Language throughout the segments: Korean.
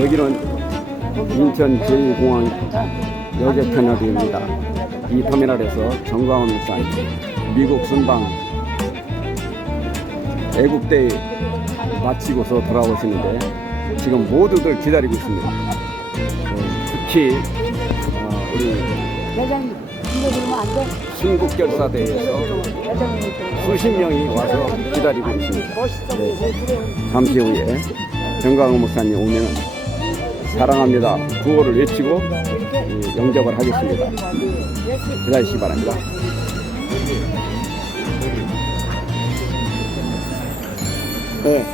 여기는 인천 제2공항 여객 터미널입니다. 이 터미널에서 정광훈 목사님 미국 순방 애국대회 마치고서 돌아오시는데 지금 모두들 기다리고 있습니다. 특히 우리 순국결사대회에서 수십 명이 와서 기다리고 있습니다. 잠시 후에 정광훈 목사님 오면 사랑합니다 구호를 외치고 영접을 하겠습니다. 기다리시기 바랍니다. 네.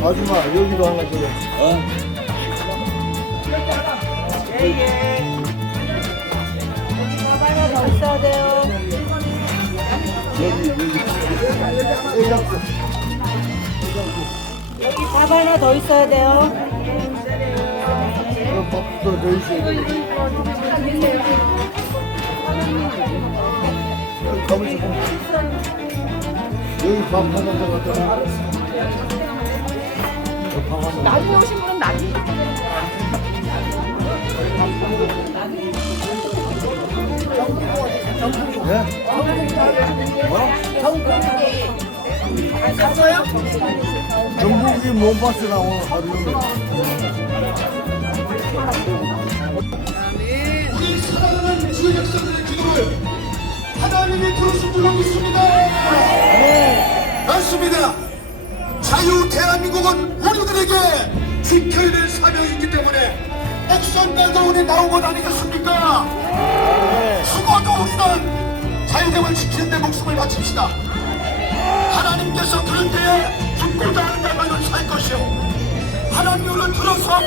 아줌마 여기도 하나 줘. 예예. 여기 밥 하나 더 있어야 돼요. 여기 밥 하나 더 있어야 돼요. 그럼 밥도 더 있어야 돼. 여기 밥 하나 더 갖다 놔. 나중에 오신 분은 나중에. 갔어요? 전국이 몸바스 나오는 하루는 우리 사랑하는 주의 백성들의 기도를 하나님이 들으신 줄로 믿습니다. 맞습니다. 자유 대한민국은 우리들에게 지켜야 될 사명이 있기 때문에 액션가가운데 나온 것 아니겠습니까? 죽어도 우리는 자유됨을 지키는 데 목숨을 바칩시다. 하나님께서 그럴 때에 죽고자 하는 자만은 살 것이요 하나님을 들어서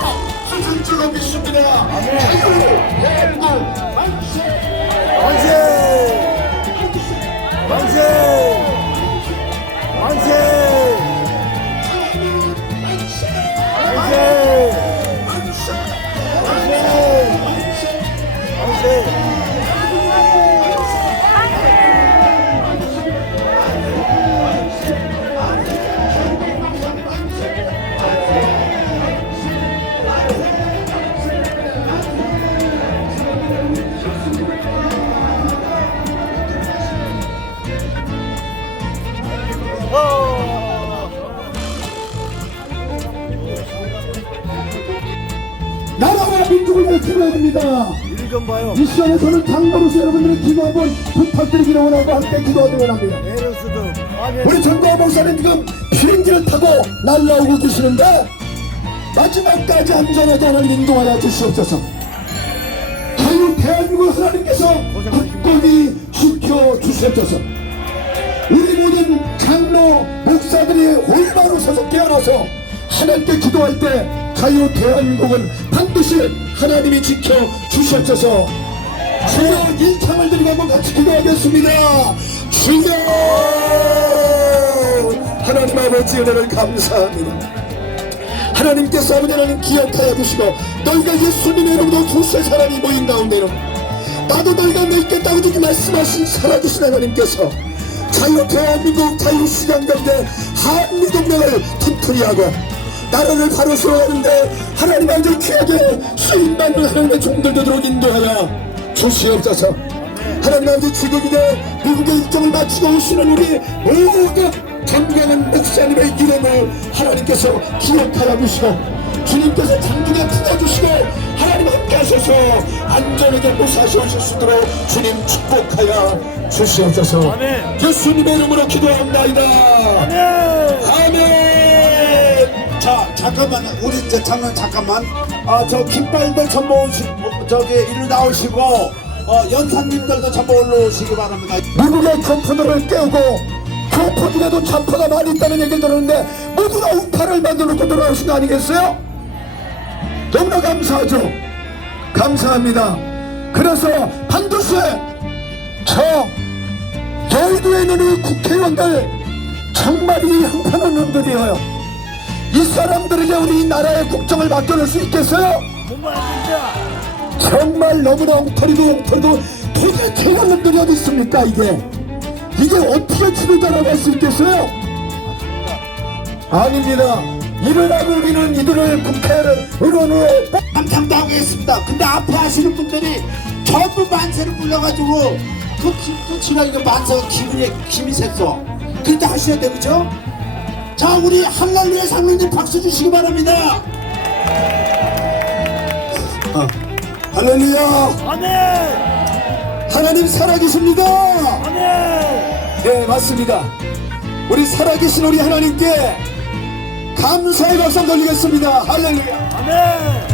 쓰실 줄로 믿습니다. 자유 대한민국 만세! 만세! 만세! 만세! 나라와 민족을 위해 기도해야 됩니다. 좀 봐요. 이 시간에서는 장로로서 여러분들의 기도 한번 부탁드리기를 원하고 함께 기도하기를 원합니다. 에르스도 우리 전도환 목사님 지금 비행기를 타고 날라오고 계시는데 마지막까지 안전하게 하나님 인도하여 주시옵소서. 자유 대한민국 하나님께서 굳건히 지켜 주시옵소서. 우리 모든 장로 목사들이 올바로 서서 깨어나서 하나님께 기도할 때 자유 대한민국은 반드시 하나님이 지켜 주시옵소서. 주여 일창을 드리고 한번 같이 기도하겠습니다. 주여 하나님 아버지 은혜를 감사합니다. 하나님께서 아버지 하나님 기억하여 주시고 너희가 예수님의 이름으로 두세 사람이 모인 가운데로 나도 너희가 맺겠다고 주기 말씀하신 살아주신 하나님께서 자유 대한민국 자유시장 가운데 한미동맹을 튼튼히 하고 나라를 바로 세워가는데 하나님 아버지 귀하게 수임받는 하나님의 종들도 들어 인도하여 주시옵소서. 하나님 아버지 지금이내 미국의 일정을 마치고 오시는 우리 모든 정경은 목사님의 이름을 하나님께서 기억하여 주시고 주님께서 장중에 품어주시고 하나님 함께 하셔서 안전하게 무사하실 수 있도록 주님 축복하여 주시옵소서. 아멘. 예수님의 이름으로 기도합니다. 아멘. 아멘. 자 잠깐만 우리 이제 잠깐만 저 깃발들 전부 저기 일로 나오시고 연상님들도 전부 올라오시기 바랍니다. 미국의 교포들을 깨우고 교포들에도 좌파가 많이 있다는 얘기를 들었는데 모두가 우파를 만들어놓고 돌아오신 거 아니겠어요? 너무나 감사하죠. 감사합니다. 그래서 반드시 저 여의도에 있는 우리 국회의원들 정말 이 형편없는 놈들이에요. 이 사람들에게 우리 나라의 국정을 맡겨놓을 수 있겠어요? 정말 너무나 엉터리도 도대체 이런 놈들이 어디 있습니까? 이게 어떻게 지도자라고 할 수 있겠어요? 아닙니다. 이러라고 우리는 이들을 국회를 의원으로 감상도 하고 있습니다. 근데 앞에 하시는 분들이 전부 만세를 불러가지고 그 지나니까 만세가 힘이 셌어. 그때 하셔야 돼, 그죠? 자, 우리 할렐루야 장로님 박수 주시기 바랍니다. 할렐루야. 아멘. 하나님 살아계십니다. 아멘. 네, 맞습니다. 우리 살아계신 우리 하나님께 감사의 박수 돌리겠습니다. 할렐루야. 아멘.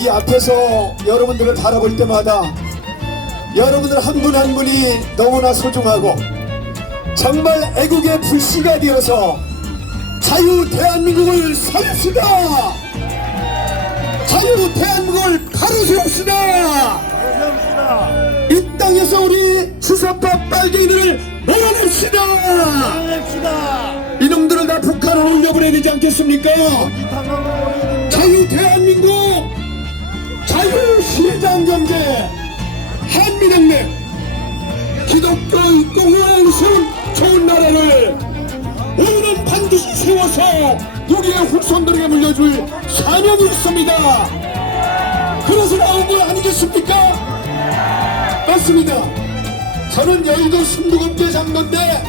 이 앞에서 여러분들을 바라볼 때마다 여러분들 한 분 한 분이 너무나 소중하고 정말 애국의 불씨가 되어서 자유 대한민국을 살립시다. 자유 대한민국을 바로 세웁시다. 감사합니다. 이 땅에서 우리 주사파 빨갱이들을 몰아냅시다. 감사합니다. 이놈들을 다 북한으로 올려보내야 되지 않겠습니까? 자유 대한민국, 자유 시장경제, 한미동맹, 기독교 공화국은 좋은 나라를 우리는 반드시 세워서 우리의 후손들에게 물려줄 사명이 있습니다. 그래서 나온 거 아니겠습니까? 맞습니다. 저는 여의도 순두금교 장로인데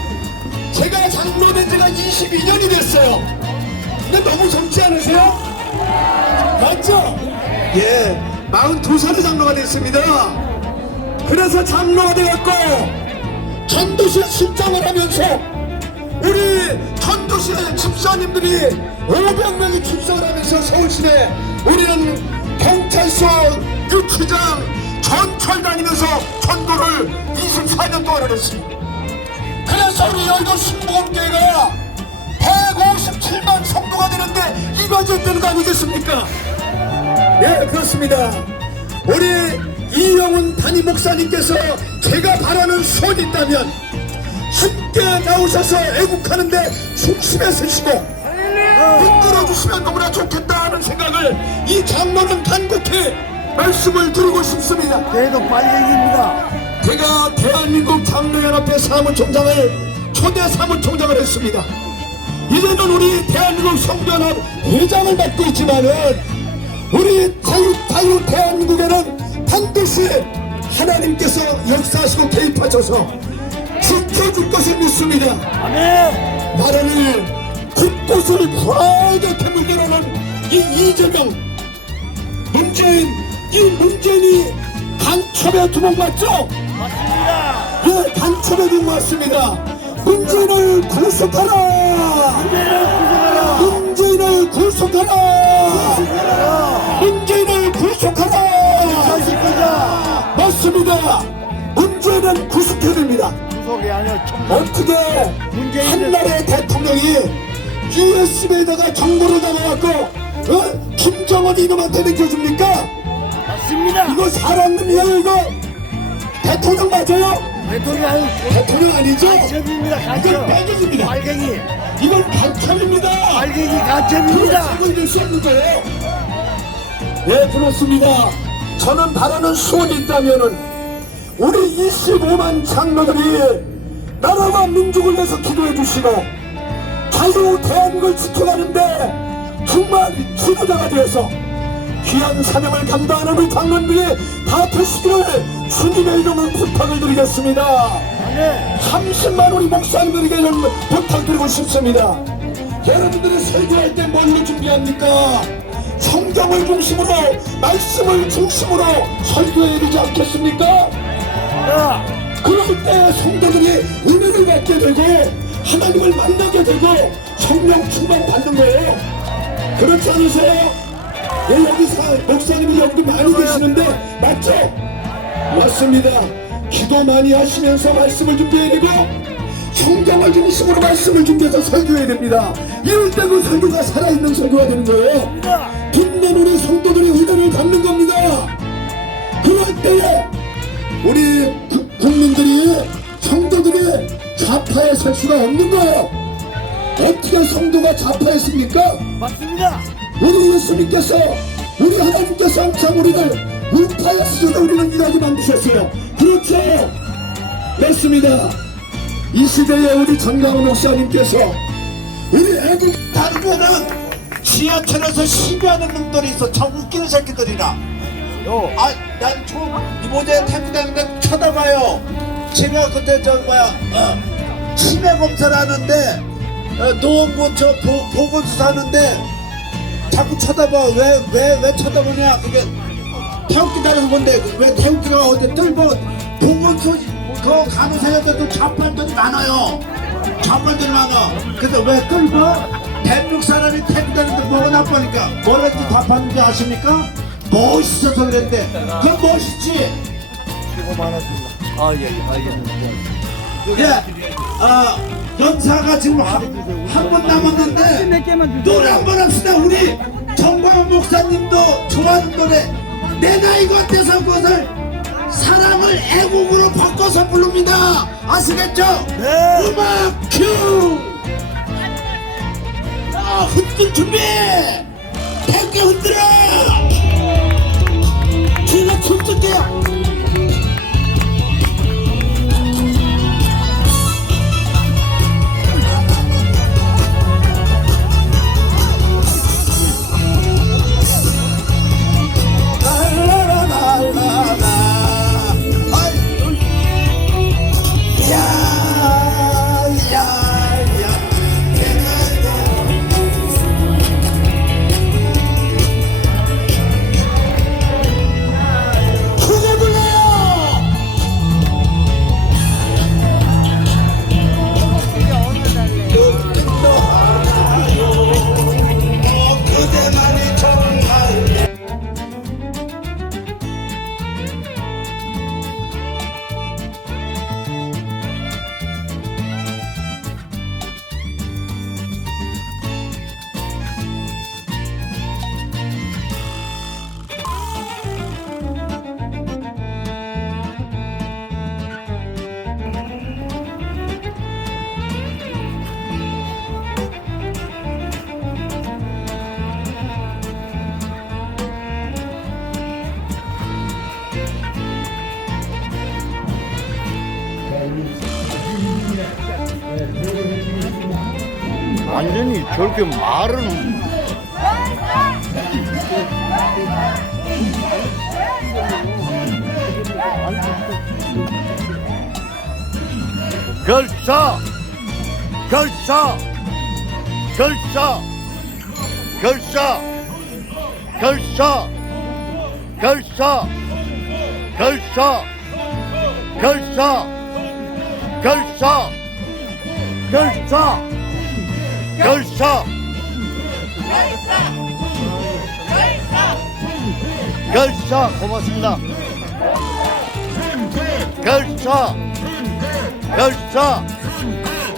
제가 장로된 지가 22년이 됐어요. 근데 너무 젊지 않으세요? 맞죠? 예, 42살에 장로가 됐습니다. 그래서 장로가 되었고 전도시 실장을 하면서 우리 전도시 집사님들이 500명이 출석을 하면서 서울시내 우리는 경찰서, 유치장, 전철 다니면서 전도를 24년 동안 했습니다. 그래서 우리 여의도 순복음교회가 157만 성도가 되는데 이거지 되는 거 아니겠습니까? 예, 그렇습니다. 우리 이영훈 담임 목사님께서 제가 바라는 소원이 있다면 함께 나오셔서 애국하는데 중심에 서시고 이끌어주시면 너무나 좋겠다 하는 생각을 이 장로는 간곡히 말씀을 드리고 싶습니다. 대도 빨갱이입니다. 제가 대한민국 장로연합회 사무총장을 초대 사무총장을 했습니다. 이제는 우리 대한민국 성도연합 회장을 맡고 있지만은 우리 자유 대한민국에는 반드시 하나님께서 역사하시고 개입하셔서 지켜줄 것을 믿습니다. 아멘. 나라를 곳곳을 불알게 물들어는 이 이재명, 문재인, 이 문재인이 간첩에 두목 맞죠? 맞습니다. 예, 간첩에 두목 맞습니다. 문재인을 구속하라! 문재인을 구속하라! 문재인을 구속하라! 맞습니다. 문재인은 구속해야 됩니다. 구속이 아니라 어떻게 한 나라의 대통령이 USB에다가 정보를 담아갖고 김정은 이놈한테 넘겨줍니까? 맞습니다. 이거 사람놈이에요 이거? 대통령 맞아요? 대통령 아니죠? 간첩입니다. 이건 간첩. 빼줍니다. 빨갱이. 이건 간첩입니다. 빨갱이 간첩입니다. 책임질 수 없는 거예요. 예, 그렇습니다. 저는 바라는 소원이 있다면은 우리 25만 장로들이 나라와 민족을 위해서 기도해 주시고 자유 대한민국을 지켜가는데 정말 지도자가 되어서 귀한 사명을 감당하는 우리 장로들이 다 되시기를 주님의 이름으로 부탁을 드리겠습니다. 30만 우리 목사님들에게 이런 부탁드리고 싶습니다. 여러분들이 설교할 때 뭘로 준비합니까? 성경을 중심으로, 말씀을 중심으로 설교해야 되지 않겠습니까? 그럴 때 성도들이 은혜를 받게 되고 하나님을 만나게 되고 성령 충만 받는 거예요. 그렇지 않으세요? 예, 여기 목사님이 여기 많이 계시는데 맞죠? 맞습니다. 기도 많이 하시면서 말씀을 준비해야 되고 성경을 중심으로 말씀을 준비해서 설교해야 됩니다. 이럴 때 그 설교가 살아있는 설교가 되는 거예요. 빛낸 우리 성도들이 은혜를 받는 겁니다. 때에 우리 국민들이 성도들이 좌파에 설 수가 없는 거예요. 어떻게 성도가 좌파에 씁니까? 맞습니다. 우리 예수님께서 우리 하나님께서 항상 우리를 우파에 쓰셔서 우리는 일하게 만드셨어요. 그렇죠? 맞습니다. 이 시대에 우리 전광훈 목사님께서 우리 애국 다르면은 지하철에서 시비하는 놈들이 있어. 참 웃기는 새끼들이라. 난 이모제 태국 다니는데 쳐다봐요. 제가 그때 치매 검사를 하는데 노원구 보건소사 하는데 자꾸 쳐다봐. 왜 쳐다보냐. 그게 태극기 다녀서 본데 왜 태극기가 어디 뜰고 보건소 그 간호사들도 좌판들이 많아요. 좌판들이 많아. 그래서 왜 끌고 대한민국 사람이 태극기 다니는데 뭐가 나쁘니까 뭐라든지 답하는지 아십니까? 멋있어서 그랬는데 그럼 멋있지. 연사가 지금 한 번 남았는데 노래 한 번 합시다. 우리 정광훈 목사님도 좋아하는 노래 내 나이가 어때서 그것을 사랑을 애국으로 바꿔서 부릅니다. 아시겠죠? 네. 음악 큐. 흔들 준비. 태극기 흔들어. 제가 춤출게요. 완전히 저렇게 말은 결사 결사 결사 결사 결사 결사 결사 결사 결사 결사 결사 결사 고맙습니다. 결사 결사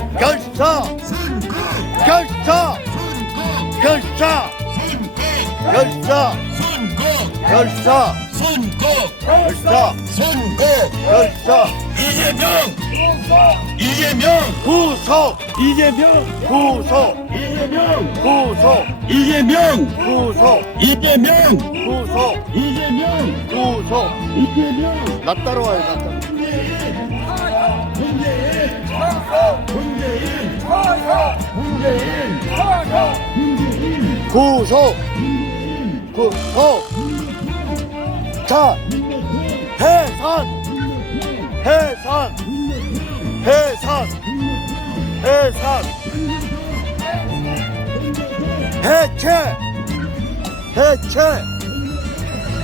결사 결사 결사 결사 결사 결사 결사 이재명 구속 이재명 구속 이재명 구속 이재명 구속 이재명 구속 이재명 구속 이재명 나 따라와요. 나 따라. 구속 구속 자 해산 해산 해산 해산 해체 해체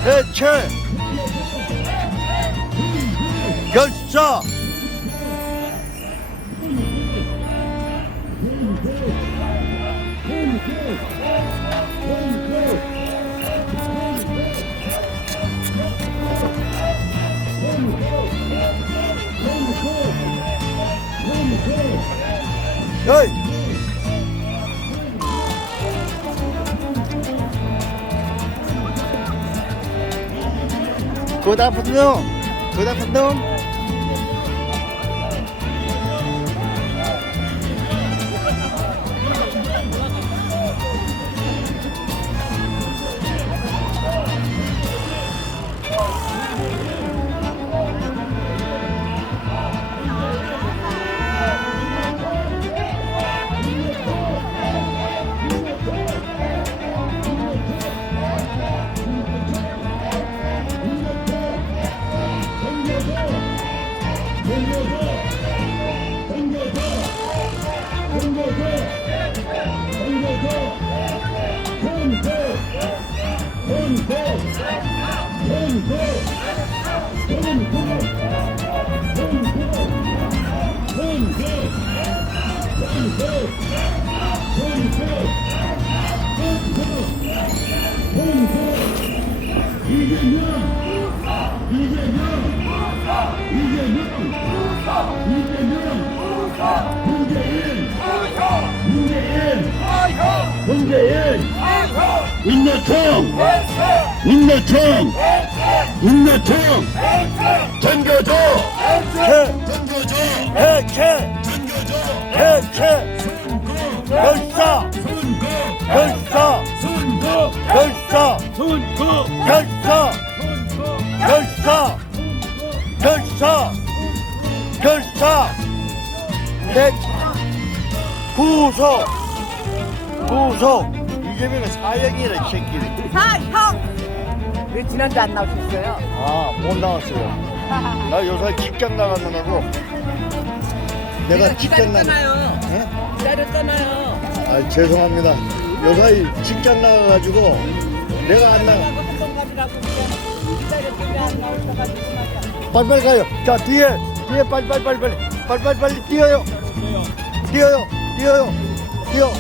해체 결사 에이 Good afternoon. Good afternoon. 민노총 전교조 해체. 해체. 결사. 결사. 결사. 결사. 결사. 결사. 결사. 구속. 구속. 이재명은 사형이래, 이 새끼들. 형! 왜 지난주 안 나오셨어요? 아, 못 나왔어요. 나 요새 직장 나가느라고. 내가 직장 기다렸잖아요. 예? 기다렸잖아요. 아, 죄송합니다. 요새 직장 나가가지고 내가 안 나가. 한번 가지라고 기다렸더니 안 나오셔가지고 말이야. 빨리빨리 가요. 자, 뒤에 빨리 뛰어요. 뛰어요. 뛰어.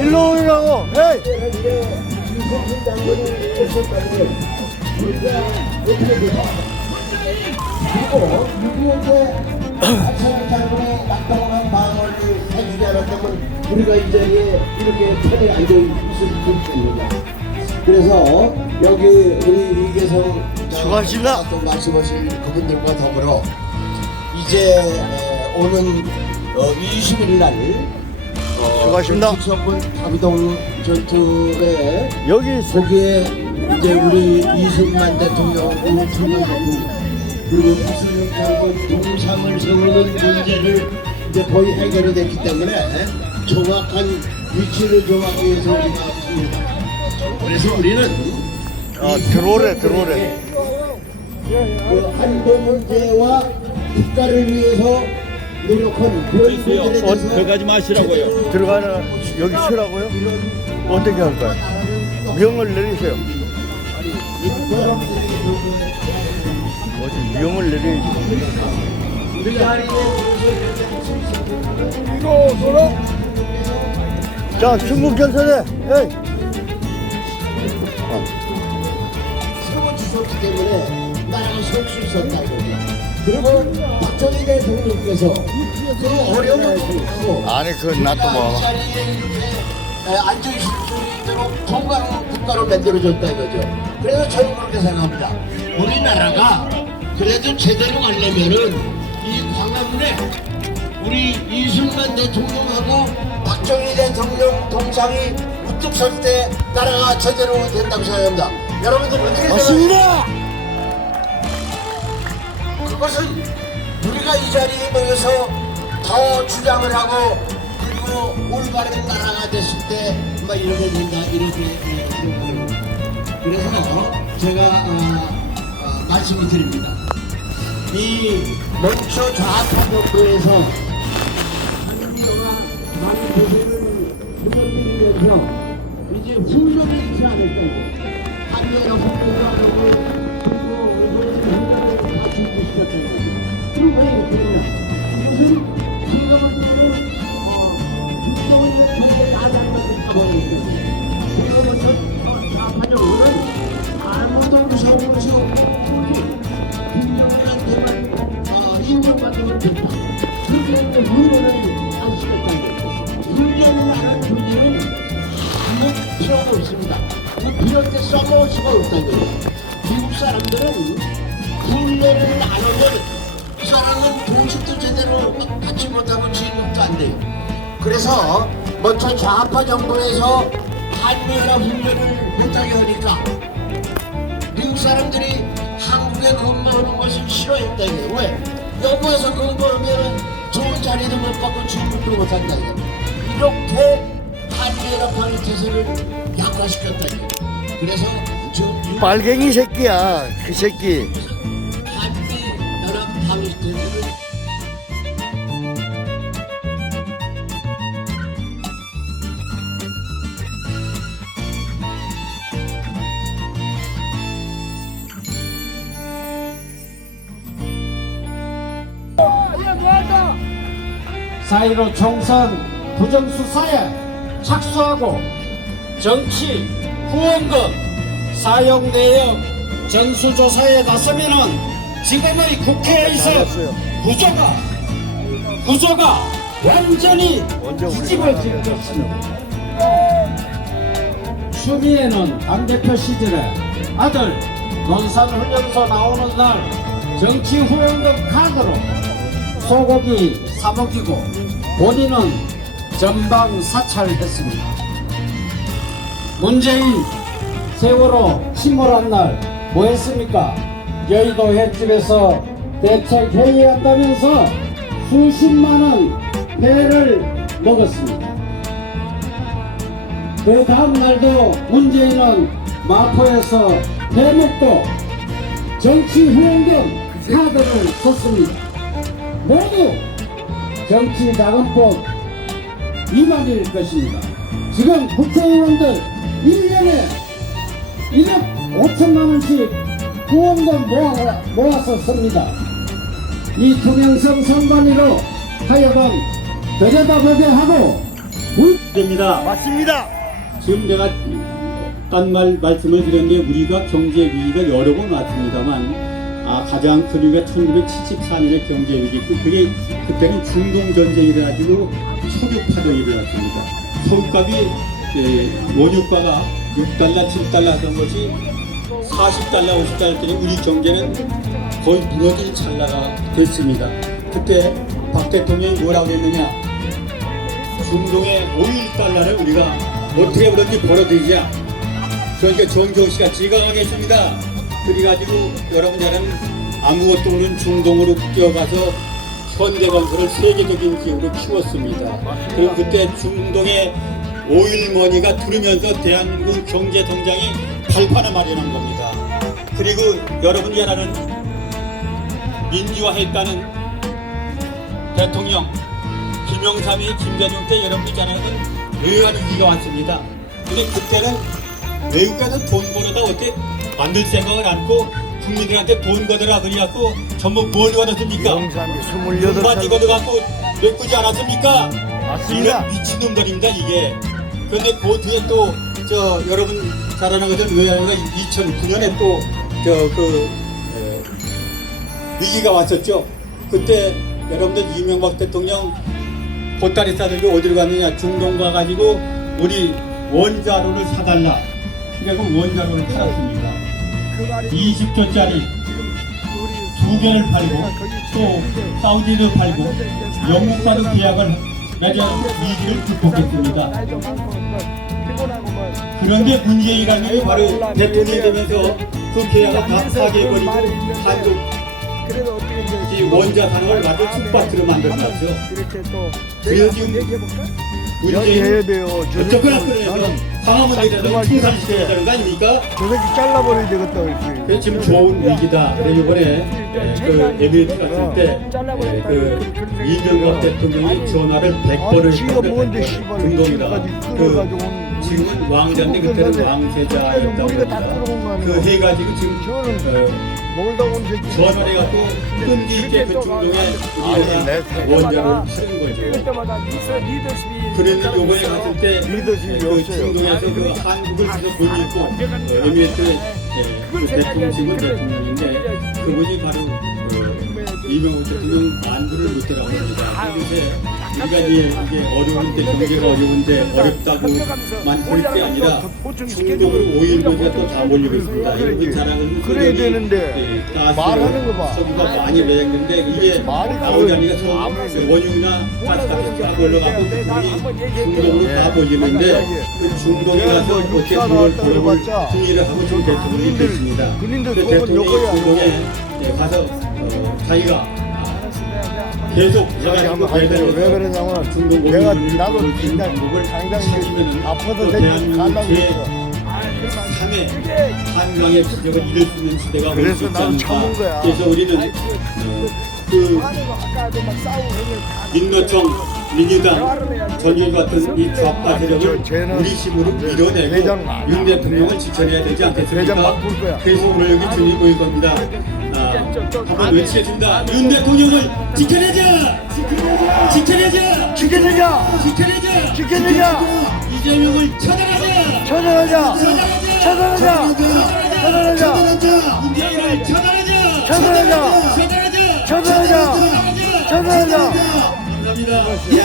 일로 오라고. 에이. 우리가 이 자리에 이렇게 편히 앉아 있을 수 있습니다. 그래서 여기 우리 이계성 수고하십니다. 또 말씀하실 그분들과 더불어 이제 오는 20일 날 수고하십니다. 북서군 다비동 전투에 여기 거기에 이제 우리 이승만 대통령 그리고 박수영 장군 동상을 세우는 문제를 이제 거의 해결이 됐기 때문에 정확한 위치를 정하기 위해서 우리가 왔습니다. 그래서 우리는 들어오래. 그 한도 문제와 국가를 위해서 노력한 그런 분들에 대해서 들어가지 마시라고요. 들어가는 여기 쉬라고요? 어떻게 할까요? 명을 내리세요. 어디 명을 내려야지. 이거 돌아. 자, 중국 전선에. 에이. 세번 주셨기 때문에 나라가 설 수 있었다고. 그리고 박정희 대통령께서 그 어려움을 극복하고 아니, 그건 놔둬 봐. 자리에 이렇게 앉아있을 수 있도록 건강한 국가로 만들어줬다 이거죠. 그래서 저는 그렇게 생각합니다. 우리나라가 그래도 제대로 가려면은 이 광화문에 우리 이승만 대통령하고 박정희 대통령 동상이 우뚝 설 때 나라가 제대로 된다고 생각합니다. 여러분들 어떻게 생각하세요? 맞습니다. 그것은 우리가 이 자리에 모여서 더 주장을 하고 그리고 올바른 나라가 됐을 때 막 이렇게 된다 이렇게 생각합니다. 그래서 제가 말씀을 드립니다. 이 먼저 좌파 정부에서 한국과 많은 대세를 무너뜨리면서 이제 훈련을 있지 않을까. 한국과 훈련을 그리고 훈련을 다 준비시켰다는 거죠. 그리고 왜 이렇게 되냐. 이것은 제가 볼 때는 김정은의 전제 가장을 가버렸거든요. 그리고 먼저 좌파 정부는 아무도 무서워하지 않고 김정은한테만 인정받으면 된다. 그렇게 하면 훈련을 안 시켰다는 거죠. 훈련을 안 하는 군인은 아무 필요가 없습니다. 그 필요할 때 써먹을 수가 없다는 거죠. 미국 사람들은 훈련을 안 하면 이 사람은 공식도 제대로 받지 못하고 진급도 안 돼요. 그래서 먼저 좌파 정부에서 한미연합 훈련을 못하게 하니까 미국 사람들이 한국에 근무하는 것을 싫어했다 이게. 왜? 여기에서 근무하면 좋은 자리도 못 받고 진급도 못한다 이게. 이렇게 한미연합 태세를 약화시켰다 이게. 그래서 지금 빨갱이 새끼야 그 새끼. 한미연합 태세를 사이로 총선 부정수사에 착수하고 정치 후원금 사용 내역 전수조사에 나서면은 지금의 국회에서 구조가 완전히 뒤집어질 것입니다. 추미애는 당대표 시절에 아들 논산훈련소 나오는 날 정치 후원금 카드로 소고기 사 먹이고 본인은 전방 사찰했습니다. 문재인 세월호 침몰한 날 뭐 했습니까? 여의도 횟집에서 대책 회의한다면서 수십만원 회를 먹었습니다. 그 다음 날도 문재인은 마포에서 회 먹고 정치 후원금 카드를 썼습니다. 모두 정치자금법 위반일 것입니다. 지금 국회의원들 1년에 1억 5천만 원씩 후원금 모아서 씁니다. 이 투명성 선관위로 하여간 들여다보게 하고 됩니다. 맞습니다. 지금 내가 딴 말씀을 드렸는데 우리가 경제 위기가 여러 번 왔습니다만 가장 큰 위기가 1974년의 경제 위기. 그게 그때는 중동 전쟁이 일어나지고 석유 파동이 일어났습니다. 석유값이 원유가가 6달러, 7달러 하던 것이 40달러, 50달러 때문에 우리 경제는 거의 무너질 찰나가 됐습니다. 그때 박 대통령이 뭐라고 했느냐? 중동의 5.1달러를 우리가 어떻게 그런지 벌어들이자. 그러니까 정종 씨가 지강하겠습니다. 그래가지고 여러분 잘 아는 아무것도 없는 중동으로 뛰어가서 현대건설을 세계적인 기업으로 키웠습니다. 그리고 그때 중동의 오일머니가 두르면서 대한민국 경제 성장이 발판을 마련한 겁니다. 그리고 여러분이 잘 아는 민주화했다는 대통령 김영삼이 김대중 때 여러분이 잘 아는 외환 위기가 왔습니다. 근데 그때는 외국에서 돈 벌어다 어떻게 만들 생각을 않고 국민들한테 돈 걷어라 그래갖고 전부 뭘 걷었습니까? 영삼이 28살. 돈바지 걷어갖고 메꾸지 않았습니까? 맞습니다. 이런 미친놈들입니다 이게. 그런데 그 뒤에 또 여러분 잘 아는 것은 외환위기가 2009년에 또 위기가 왔었죠. 그때 여러분들 이명박 대통령 보따리 싸들고 어디로 갔느냐? 중동 가가지고 우리 원자로를 사달라. 그래서 원자로를 팔았습니다. 20조짜리 2개를 팔고 또 사우디도 팔고 영국과도 계약을 맺어 위기를 극복했습니다. 그런데 문재인 감독이 바로 대통령이 되면서 그 계약을 다 파괴해버리고 한국 이 원자 산업을 완전 쑥밭으로 만들어놨죠. 그래서 지금 이야기해야 돼요. 저 무조건 새끼 끌어내서 나는 강화문이라든가 충산시켜야 되는 거 아닙니까? 저 새끼 잘라버려야 되겠다 그랬어요. 그래서 지금 좋은 위기다. 그래서 이번에 그 에미리트 갔을 때 그 이명박 대통령이 전화를 100번을 지가 뭔데 씨발 중동이다. 지금까지 그 끌어가지고 온 지금은 왕자인데 그때는 왕세자였다고 우리가 다 끌어온 거 그 아니야. 해가지고 지금 저는 놀다 온 새끼 전화를 해갖고 끈기 있게 그 중동에 우리가 원전을 실은 거죠. 그런데 요번에 갔을 때 리더십이 그 없어요. 중동에서 그 한국을 가서 돈 있고 에미레이트 그 대통령 지금 대통령인데 그분이 바로 이명박 대통령 안부를 묻더라고 합니다. 그래서 우리가 이게 어려운데 경제가 어려운데 어렵다고만 그럴 게 아니라 중동으로 5일면서 또 다 몰리고 있습니다. 이런 자랑은 그래야 되는데 말하는 거 봐. 서구가 많이 매장된데 이게 나오지 않으니까 원유나 가스 같은 다 올라가고 중동으로 다 몰리는데 그 중동에 가서 어떻게 그걸 돌아볼 승리를 하고 지금 대통령이 됐습니다. 군인들 그 그건 대통령이 요거야. 중동에 가서 자기가 계속 해가지고 왜 그러냐면 중동 내가 공군을 나도 그 진짜 방법을 당장 찾으면은 아파도 또 되게 대한민국 가려고 제 했어. 3의 한강의 기적을 이룰 수 있는 시대가 올 수 그래서 있지 나도 참은 않을까. 거야. 그래서 우리는 그 민노총 민주당 전율 같은 이 좌파 세력을 쟤는 우리 힘으로 밀어내고 대장 막- 윤 대통령을 지켜내야 되지 대장 않겠습니까? 막 볼 거야. 그래서 오늘 여기 준비 보일 겁니다. 한번 외치겠습니다. 윤 대통령을 지켜내자! 지켜내자! 지켜내자! 지켜내자! 지켜내자! 이재명을 처단하자! 처단하자! 처단하자! 처단하자! 문재인을 처단하자! 처단하자! 처단하자! 처단하자! 처단하자! 감사합니다. 예,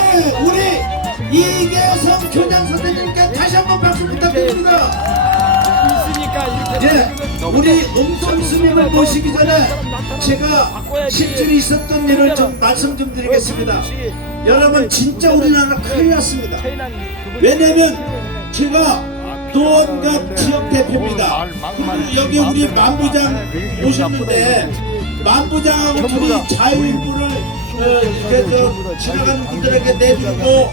우리 이계성 교장 선생님께 다시 한번 박수 부탁드립니다. 예, 우리 웅동 스님을 모시기 전에 제가 실제로 있었던 일을 좀 말씀 좀 드리겠습니다. 여러분 진짜 우리나라 큰일 났습니다. 왜냐면 제가 노원갑 지역 대표입니다. 그리고 여기 우리 만부장 오셨는데 만부장하고 둘이 자율부를 이렇게 지나가는 분들에게 내주고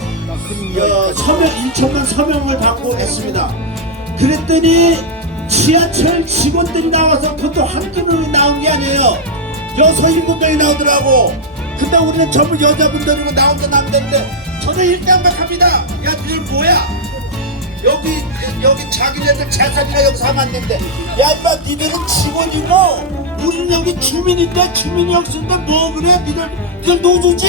서명 1초만 서명을 받고 했습니다. 그랬더니 지하철 직원들이 나와서 그것도 한두 명이 나온 게 아니에요. 6-7명이 나오더라고. 근데 우리는 전부 여자분들이고 나 혼자 남자인데 저는 일당백합니다. 야 니들 뭐야? 여기 자기네들 재산이나 여기서 하면 안 된대. 야 임마 니들은 직원이고 우리는 여기 주민인데 주민이 여기 있는데 뭐 그래? 니들 노조지?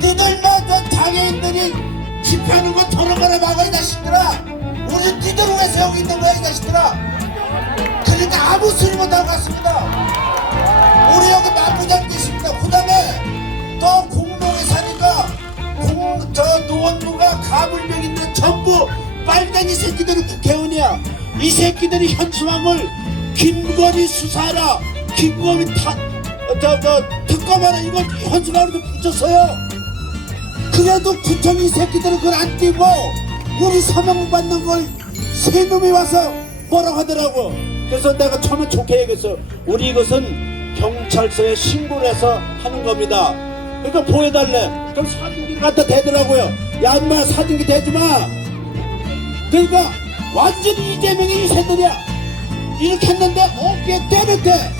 니들 저 장애인들이 집회하는 거 돌아가라 막아 이 자식들아. 우리 니들 위해서 여기 있는 거야 이 자식들아. 그러니까 아무 소리 못하고 갔습니다. 우리 여기 만부장 계십니다. 그 다음에 또 공동에 사니까 저 노원구가 가불명인데 전부 빨갱이 새끼들이 국회의원이야. 이 새끼들이 현수막을 김건희 수사하라, 김건희 특검하라 이걸 현수막으로 붙였어요. 그래도 구청이 새끼들은 그걸 안 띄고 우리 서명 받는 걸 세 놈이 와서 뭐라고 하더라고. 그래서 내가 처음에 좋게 얘기했어. 우리 이것은 경찰서에 신고를 해서 하는 겁니다. 그러니까 보여달래. 그럼 사진기 갖다 대더라고요. 야 인마 사진기 대지 마. 그러니까 완전히 이재명이 이 새들이야. 이렇게 했는데 어깨에 때렸대.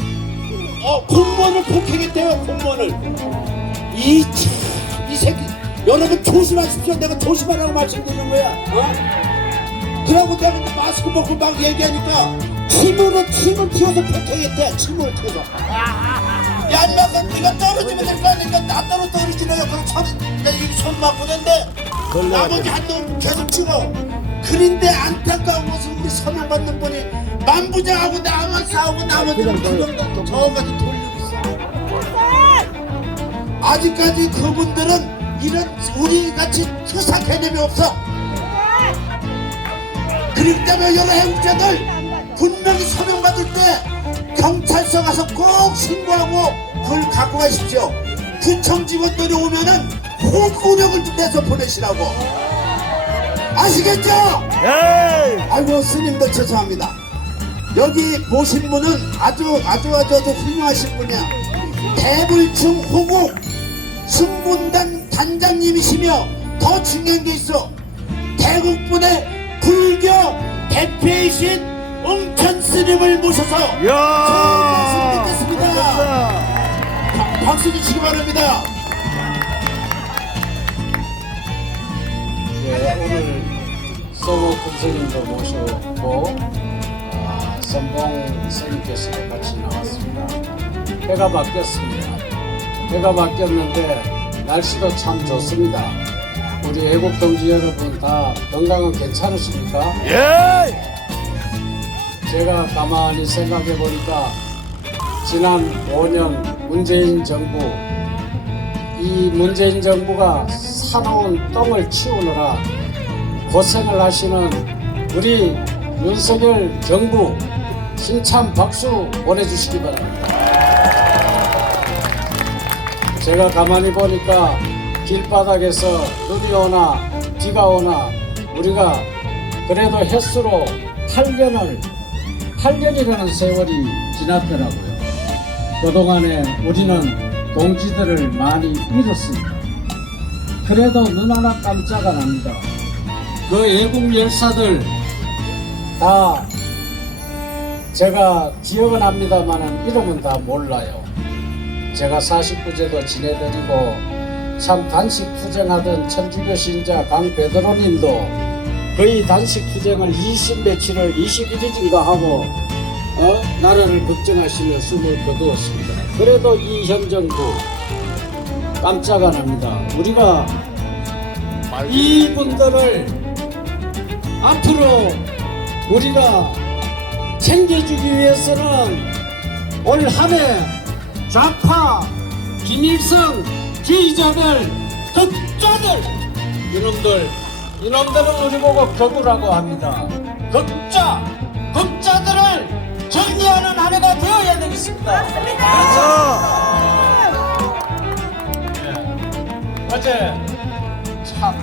공무원을 폭행했대요. 공무원을. 이 새끼. 여러분 조심하십시오. 내가 조심하라고 말씀드리는 거야. 그러고 내가 마스크 벗고 막 얘기하니까 침을 튀어서 폭행했대. 침을 튀어서. 야 인마 네가 떨어지면 될 거 아니까 나 떨어지네요. 그럼 손 맞고는데 나머지 한 놈 계속 치고. 그런데 안타까운 것은 우리 서명 받는 분이 만부장하고 나만 싸우고 나머지는 두명도 저까지 돌리고 있어. 아직까지 그분들은 이런 우리같이 수사 개념이 없어. 그렇기 때문에 여러 해국자들 분명히 서명 받을 때 경찰서 가서 꼭 신고하고 그걸 갖고 가십시오. 구청 직원들이 오면은 호구력을 좀 내서 보내시라고. 아시겠죠? 아이고 스님들 죄송합니다. 여기 모신 분은 아주 훌륭하신 분이야. 대불충 호국 승군단 단장님이시며 더 중요한 게 있어. 대국분의 불교 대표이신 웅천 스님을 모셔서 좋은 말씀 듣겠습니다. 박수 주시기 바랍니다. 예, 오늘 소모 금스님도 모셔고 선봉 스님께서도 같이 나왔습니다. 해가 바뀌었습니다. 해가 바뀌었는데 날씨도 참 좋습니다. 우리 애국 동지 여러분 다 건강은 괜찮으십니까? 예! 제가 가만히 생각해 보니까 지난 5년 문재인 정부, 이 문재인 정부가 사놓은 똥을 치우느라 고생을 하시는 우리 윤석열 정부 힘찬 박수 보내주시기 바랍니다. 제가 가만히 보니까 길바닥에서 눈이 오나 비가 오나 우리가 그래도 횟수로 8년이라는 세월이 지났더라고요. 그동안에 우리는 동지들을 많이 잃었습니다. 그래도 눈 하나 깜짝 안 합니다. 그 애국 열사들 다 제가 기억은 합니다만 이름은 다 몰라요. 제가 49제도 지내드리고 참 단식 투쟁하던 천주교 신자 강베드로님도 거의 단식 투쟁을 20며칠을 21일인가 하고 나라를 걱정하시며 숨을 거두었습니다. 그래도 이 현 정부 깜짝 안 합니다. 우리가 이분들을 앞으로 우리가 챙겨주기 위해서는 올 한 해 좌파, 김일성, 지지자들, 극좌들 이놈들은 우리 보고 거부라고 합니다. 극자들을 정리하는 한 해가 되어야 되겠습니다. 그렇죠? 어제 참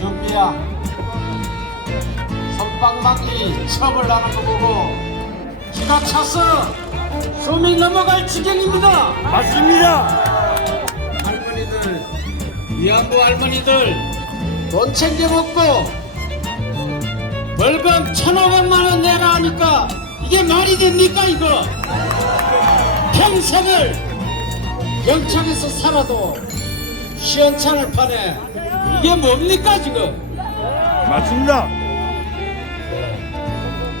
윤미향 선방망이 처벌하는 거 보고 기가 차서 숨이 넘어갈 지경입니다. 맞습니다. 할머니들, 위안부 할머니들 돈 챙겨 먹고 벌금 1,500만 원 내라 하니까 이게 말이 됩니까 이거? 평생을 영창에서 살아도 시원찮을 판에 이게 뭡니까 지금? 맞습니다.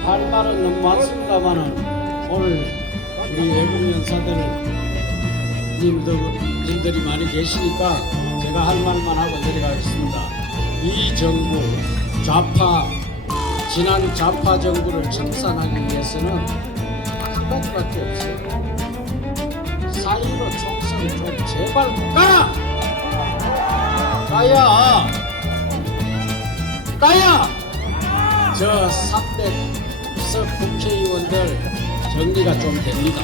할 말은 너무 많습니다만은 오늘 우리 외국 연사들님들이 많이 계시니까 제가 할 말만 하고 내려가겠습니다. 이 정부 지난 좌파 정부를 청산하기 위해서는 한 가지밖에 없어요. 4.15 총선 좀 제발 가라! 가야! 저 300석 국회의원들 정리가 좀 됩니다.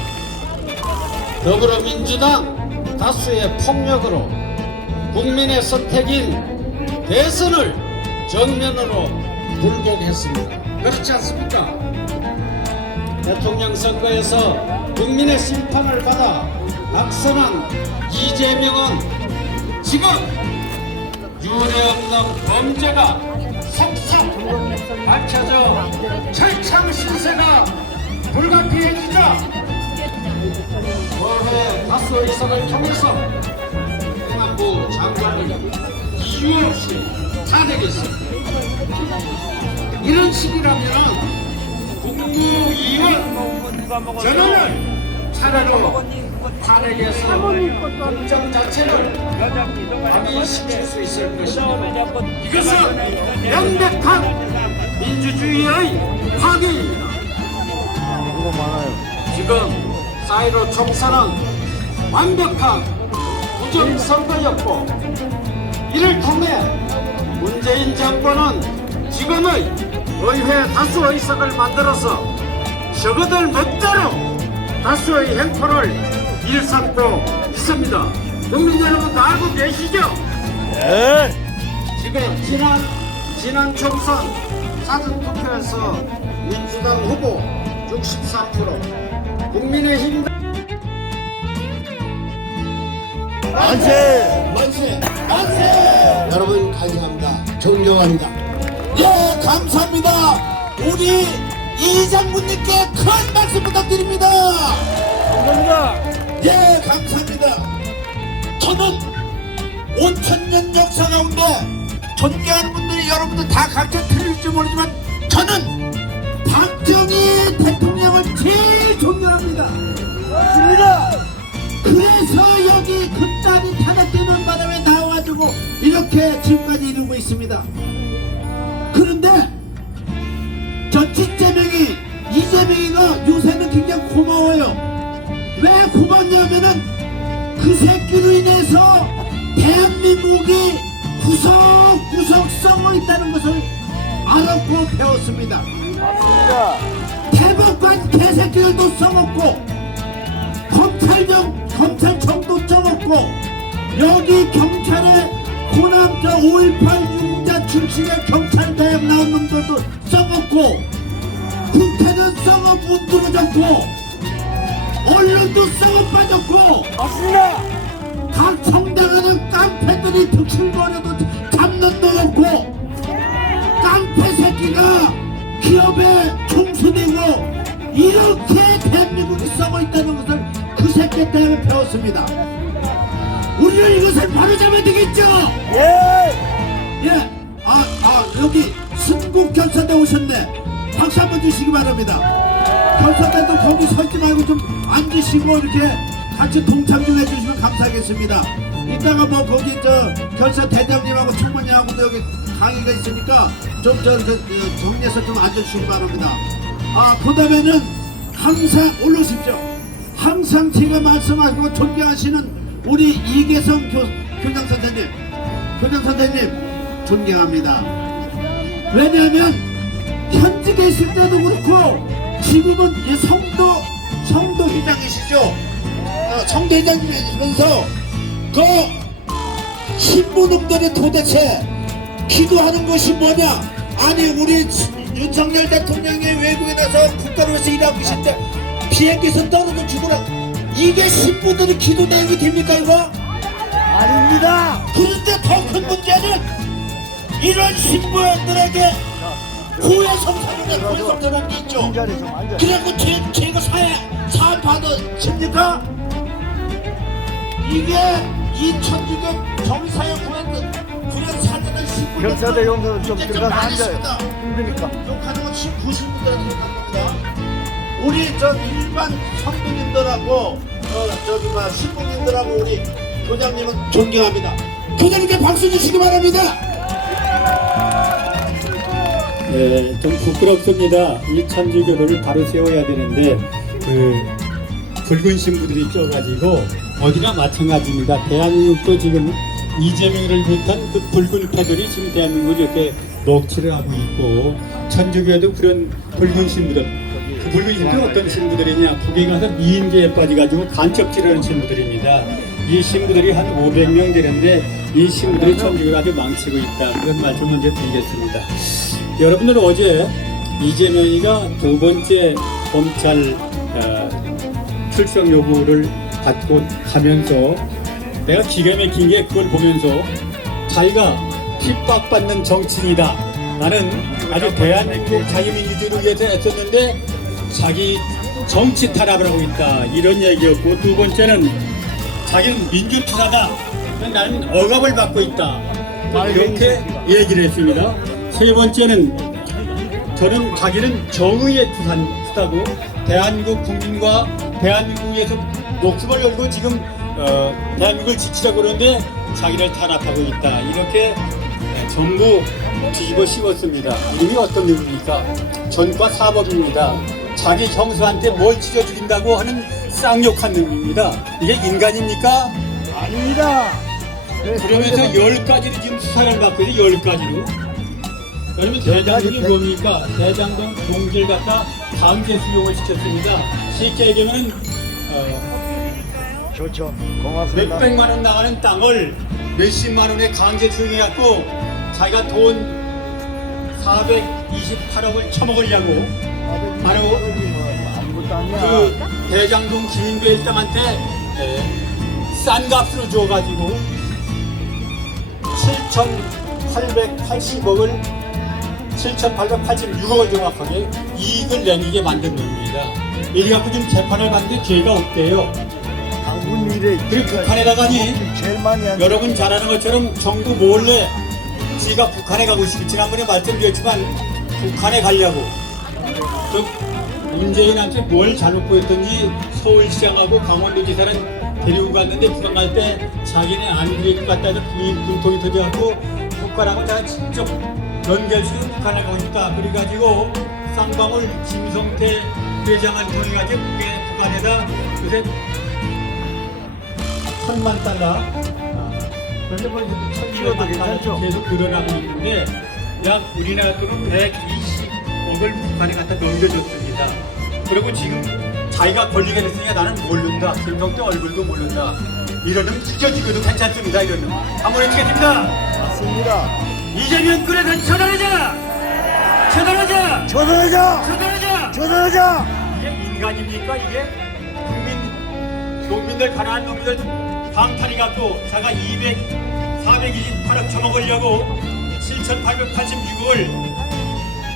더불어민주당 다수의 폭력으로 국민의 선택인 대선을 정면으로 불격했습니다. 그렇지 않습니까? 대통령 선거에서 국민의 심판을 받아 낙선한 이재명은 지금 유례 없는 범죄가 속속 밝혀져 철창 신세가 불가피해지자 의회 다수 의석을 통해서 행안부 장관을 이유 없이 탄핵했습니다. 이런 식이라면 국무위원 전원을 차라로 탄핵해서 국정 자체를 합의시킬 수 있을 것입니다. 이것은 명백한 민주주의의 파괴입니다. 지금 4.15 총선은 완벽한 부정선거였고 이를 통해 문재인 정부는 지금의 의회 다수 의석을 만들어서 저거들 멋대로 다수의 행포를 일삼고 있습니다. 국민 여러분도 알고 계시죠? 네. 지금 지난 총선 사전투표에서 민주당 후보 63%, 국민의힘 만세! 만세! 만세! 여러분 감사합니다. 존경합니다. 예, 감사합니다. 우리 이 장군님께 큰 박수 부탁드립니다. 감사합니다. 예, 감사합니다. 저는 5,000년 역사 가운데 존경하는 분들이 여러분들 다 각자 틀릴지 모르지만 저는 박정희 대통령을 제일 존경합니다. 맞습니다. 그래서 여기 그딸이 타락되는 바람에 나와가지고 이렇게 지금까지 이루고 있습니다. 그런데 저 이재명이가 요새는 굉장히 고마워요. 왜 고맙냐면은 그 새끼로 인해서 대한민국이 구석구석 썩어 있다는 것을 알았고 배웠습니다. 대법관 개새끼들도 썩었고 검찰청도 썩었고 여기 경찰에 호남 저 5.18 유공자 출신의 경찰대학 나온 놈들도 썩었고 국회는 썩어 문드러졌고 언론도 썩어 빠졌고 맞습니다. 각 정당하는 깡패들이 득실거려도 잡는 놈 없고 깡패 새끼가 기업에 총수되고 이렇게 대한민국이 썩어 있다는 것을 그 새끼 때문에 배웠습니다. 우리는 이것을 바로잡아야 되겠죠? 예! 여기 승국 결사대 오셨네. 박수 한번 주시기 바랍니다. 결사대도 거기 서있지 말고 좀 앉으시고 이렇게 같이 동참 좀 해주시면 감사하겠습니다. 이따가 뭐 거기 저 결사 대장님하고 총무님하고도 여기 강의가 있으니까 좀 정리해서 좀 앉아주시기 바랍니다. 그 다음에는 항상 올라오십시오. 항상 제가 말씀하시고 존경하시는 우리 이계성 교장 선생님 존경합니다. 왜냐하면 현직에 있을 때도 그렇고 지금은 성도 회장이시죠. 성도 회장이면서 그 신부놈들이 도대체 기도하는 것이 뭐냐? 아니 우리 윤석열 대통령이 외국에 나서 국가를 위해서 일하고 계신데 비행기에서 떨어져 죽으라. 이게 신부들이 기도 내용이 됩니까 이거? 아닙니다. 그런데 더 큰 문제는 이런 신부들에게 고해성사라는 게 있죠. 그래갖고 제가 사안 받으십니까? 이게 2006년 정사역 구현 사전의 신부 결사대 용사는 좀 들어가서 앉아요. 힘드니까. 욕하는 건 90분들한테 욕합니다. 우리 저 일반 성도님들하고 신부님들하고 우리 교장님은 존경합니다. 교장님께 박수 주시기 바랍니다. 네, 좀 부끄럽습니다. 이 천주교를 바로 세워야 되는데 붉은 신부들이 껴가지고 어디나 마찬가지입니다. 대한민국도 지금 이재명을 비롯한 그 붉은 패들이 지금 대한민국을 이렇게 녹취를 하고 있고 천주교에도 그런 붉은 신부들 그 붉은 신부는 어떤 신부들이냐 거기 가서 미인계에 빠져가지고 간첩질하는 신부들입니다. 이 신부들이 한 500명 되는데 이 신부들이 천주교를 아주 망치고 있다. 그런 말씀 먼저 드리겠습니다. 여러분들 어제 이재명이가 두 번째 검찰 출석 요구를 받고 가면서 내가 기가 막힌 게 그걸 보면서 자기가 핍박받는 정치인이다. 나는 아주 대한민국 자유민주주의를 위해서 애썼는데 자기 정치 탄압을 하고 있다. 이런 얘기였고 두 번째는 자기는 민주투사다. 나는 억압을 받고 있다. 이렇게 얘기를 했습니다. 세 번째는 저는 자기는 정의의 투사고 대한민국 국민과 대한민국에서 목숨을 걸고 지금 대한민국을 지키려고 그러는데 자기를 탄압하고 있다. 이렇게 전부 뒤집어 씌웠습니다. 이름이 어떤 놈입니까? 전과 사법입니다. 자기 형수한테 뭘 찢어 죽인다고 하는 쌍욕한 놈입니다. 이게 인간입니까? 아닙니다. 그러면서 10가지를 지금 수사를 받고 있어요. 10가지로. 그러면 대장동이 뭡니까? 대장동 동지를 갖다 강제 수용을 시켰습니다. 쉽게 얘기하면 좋죠. 고맙습니다. 몇백만 원 나가는 땅을 몇십만 원에 강제 수용해갖고 자기가 돈 428억을 처먹으려고 바로 아무것도 아니야. 그 대장동 김인배 일당한테 싼 값으로 줘가지고 880억을 7,886억을 정확하게 이익을 남기게 만든 놈입니다. 이래 갖고 지금 재판을 받는데 죄가 없대요. 당군 일에 그리고 북한에다가니 제일 많이 한 여러분 잘 아는 것처럼 정부 몰래 지가 북한에 가고 싶지. 지난번에 말씀드렸지만 북한에 가려고 그 문재인한테 뭘 잘못 보였던지 서울시장하고 강원도지사는 데리고 갔는데 북한 갈 때 자기네 안 데리고 갔다 해서 분통이 터져갖고 북한하고 제가 직접 연결시켜 북한에 가고 싶다. 그래가지고 쌍방울 김성태 회장을 통해가지고 북한에다 요새 $10,000,000 그런데 뭐 1,200만 달러가 계속 늘어나고 있는데 약 우리나라 돈은 120억을 북한에 갖다 넘겨줬습니다. 그리고 지금 자기가 걸리게 됐으니까 나는 모른다. 김성태 얼굴도 모른다. 이런 놈 죽여주고도 괜찮습니다. 이런 놈 한번 해주겠습니다. 맞습니다. 이재명 그래서 처단하자! 처단하자! 조선하자! 처단하자! 조선하자! 이게 인간입니까? 이게 농민들 가난한 놈들 방탄이 갖고 자가 428억 처먹으려고 7,886억을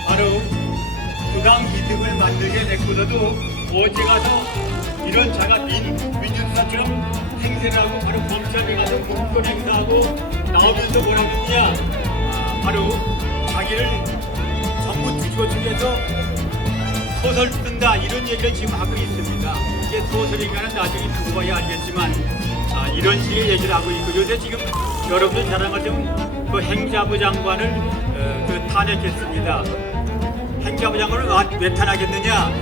바로 부당 이득을 만들게 됐고도 어제 가서 이런 자가 민주수사처럼 행세를 하고 바로 검찰에 가서 공권 행사하고 나오면서 뭐라고 했냐 바로 자기를 전부 뒤집어주기 위해서 소설 쓴다 이런 얘기를 지금 하고 있습니다. 이게 소설인가는 나중에 두고 봐야 알겠지만 이런 식의 얘기를 하고 있고 요새 지금 여러분들 잘 아는 것처럼 그 행자부 장관을 그 탄핵했습니다. 행자부 장관을 왜 탄핵했느냐?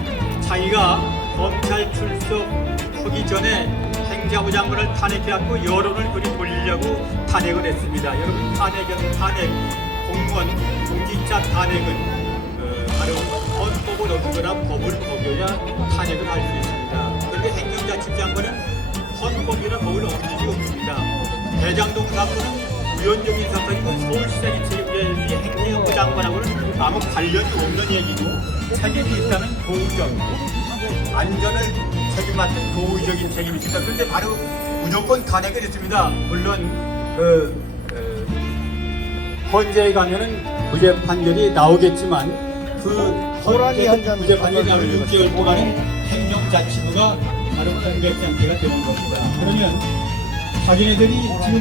자기가 검찰 출석하기 전에 행자부 장관을 탄핵해갖고 여론을 그리 돌리려고 탄핵을 했습니다. 여러분 탄핵 공무원 공직자 탄핵은 바로 헌법을 어기거나 법을 어겨야 탄핵을 할 수 있습니다. 그런데 행정자치장관은 헌법이나 법을 어기지 없습니다. 대장동 사건은 우연적인 사건이고 서울시장이 책임져야 이 행정부 장관하고는 아무 관련이 없는 얘기고 책임이 있다는 도의적 안전을 책임맡은 도의적인 책임이 있습니다. 그런데 바로 무조건 탄핵을 했습니다. 물론 헌재에 가면은 무죄 판결이 나오겠지만 그 호랑이 한 잔 무죄 판결이 나오면 6개월 동안은 행정자치부가 바로 공백 상태가 되는 겁니다. 그러면 자기네들이 지금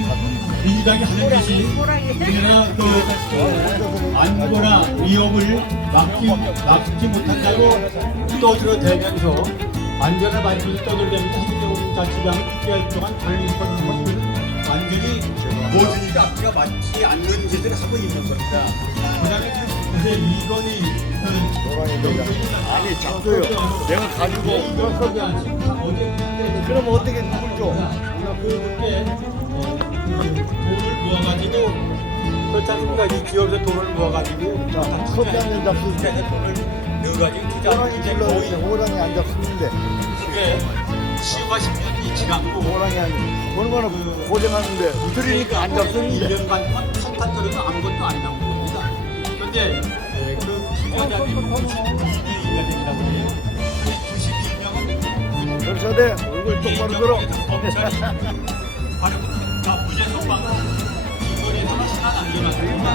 민주당이 하는 짓이 우리나라 안보나 위협을 막지 못한다고 떠들어대면서 안전을 만들어서 떠들어대면서 행정자치장을 6개월 동안 발목하는 것들은 완전히 모두니까 앞뒤가 맞지 않는 짓을 하고 있는 겁니다. 그 다음에 이제 이건희 아니 잡줘요. 내가 가지고 그럼 어떻게 누굴 줘? 그때 돈을 모아가지고 그렇지 않습니까? 이 기업에서 돈을 모아가지고 커피 한잔 잡수는데 돈을 넣어가지고 호랑이 투자하는 게 거의 질렀는데 호랑이 안 잡수는데 그게 10과 10년이 지났고 호랑이 아니 얼마나 고생하는데 들이니까 안 잡수는데 1년 반 동안 탄탄 떨어도 아무것도 안 나온 겁니다. 그런데 그 투자자들이 92명이 된다고 해요. 그 92명은 별사대 얼굴 똑바로 들어. 바로 다 무죄 선방 이거에다가 하나 남겨놨습니다.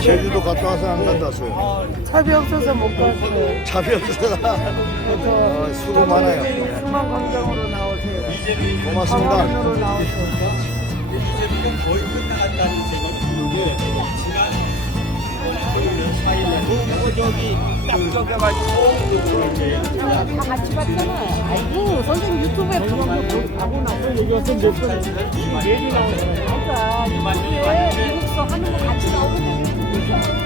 제주도 갔다 와서 안 갔다 왔어요. 차비 없어서 못 갔어요. 차비 없어서 수고 많아요. 중앙광장으로 나오세요. 고맙습니다. 강원으로 나오세요. 이재명은 거의 끝나간다는 생각이 드는 게 지난 이번에 토요일 4일에 저기 딱 적여가지고 다 같이 봤잖아요. 아이고 선생님 유튜브에 그런 거 가고 나서 여기 와서 몇 번 얘기 나오잖아요. 그러니까 유튜브에 미국서 하는 거 같이 나오고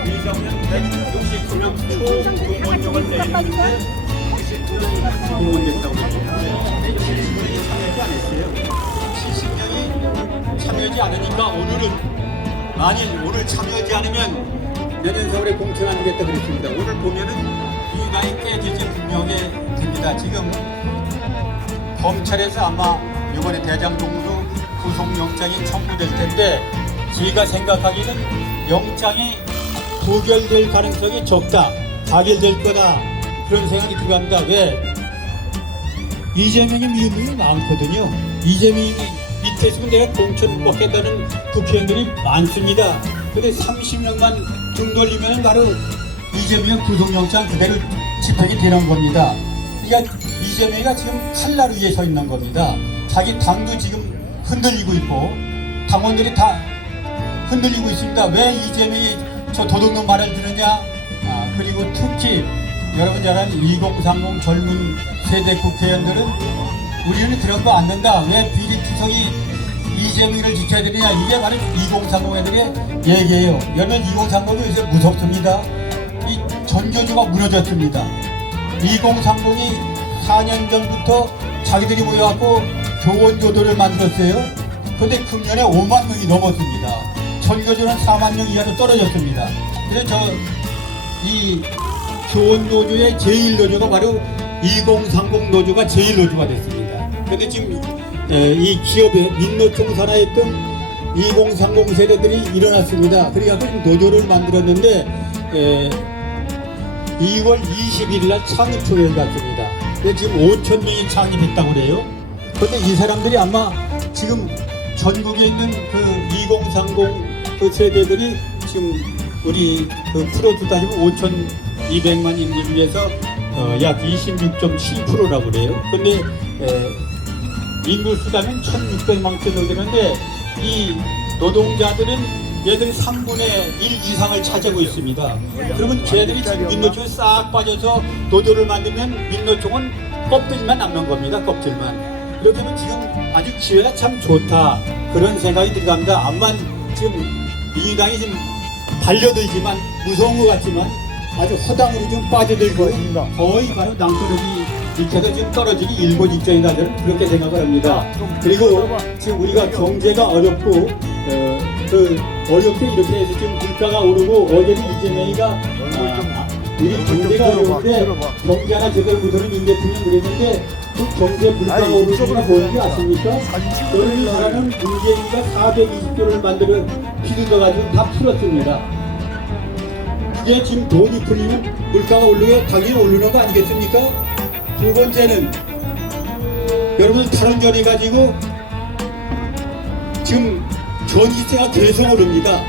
이정현 169명 총공무원령을 내리는데 89명이 공무원됐다고 합니다. 70명이 참여하지 않았어요. 70명이 참여하지 않으니까 오늘은 만일 오늘 참여하지 않으면 내년 4월에 공천 안 하겠다 그랬습니다. 오늘 보면은 이가에 깨질지 분명해 됩니다. 지금 검찰에서 아마 이번에 대장동으로 구속영장이 청구될 텐데 제가 생각하기에는 영장이 부결될 가능성이 적다. 가결될 거다. 그런 생각이 들어갑니다. 왜? 이재명이 미움이 많거든요. 이재명이 밑에 갇혀 있으면 내가 공천 못 받겠다는 국회의원들이 많습니다. 근데 30명만 등 돌리면 바로 이재명 구속영장 그대로 집행이 되는 겁니다. 그러니까 이재명이가 지금 칼날 위에 서 있는 겁니다. 자기 당도 지금 흔들리고 있고 당원들이 다 흔들리고 있습니다. 왜 이재명이 저 도둑놈 말을 들으냐? 그리고 특히 여러분 잘 아는 2030 젊은 세대 국회의원들은 우리는 그런 거 안 된다. 왜 비리투성이 이재명을 지켜야 되느냐? 이게 바로 2030 애들의 얘기예요. 여러분 2030이 요새 무섭습니다. 이 전교조가 무너졌습니다. 2030이 4년 전부터 자기들이 모여갖고 교원조도를 만들었어요. 그런데 금년에 5만 명이 넘었습니다. 전교조는 4만 명 이하로 떨어졌습니다. 그래서 이 교원노조의 제1노조가 바로 2030 노조가 제1노조가 됐습니다. 그런데 지금 이 기업의 민노총 산하였던 2030 세대들이 일어났습니다. 그래서 노조를 만들었는데 2월 20일 날 창립초회를 갖습니다. 그래서 지금 5천 명이 창립했다고 그래요. 그런데 이 사람들이 아마 지금 전국에 있는 그 2030 그 세대들이 지금 우리 그 프로도 따지면 5,200만 인구 중에서 약 26.7%라고 그래요. 근데 인구 수다면 1,600만 정도 되는데 이 노동자들은 얘들이 3분의 1 이상을 차지하고 있습니다. 그러면 걔들이 지금 민노총에 싹 빠져서 노조를 만들면 민노총은 껍질만 남는 겁니다. 껍질만. 이렇게 하면 지금 아주 기회가 참 좋다. 그런 생각이 들어갑니다. 암만 지금 민주당이 지금 반려들지만 무서운 것 같지만 아주 허당으로 좀 빠져들고 거의 바로 낭떠러지 밑에서 지금 떨어지기 일본 입장이다. 저는 그렇게 생각을 합니다. 그리고 지금 우리가 경제가 어렵고 어렵게 이렇게 해서 지금 물가가 오르고 어제는 이재명이가 우리 경제가 어려운데 경제 하나 제대로 못하는 임 대통령이 그랬는데 그 경제 물가가 오르는 게 뭔지 아십니까? 여러분 사람은 문재인이가 420조를 만들어 비둘러가지고 다 풀었습니다. 그게 지금 돈이 풀리면 물가가 오르게 당연히 오르는 거 아니겠습니까? 두 번째는 여러분 탈원전이 가지고 지금 전기세가 계속 오릅니다.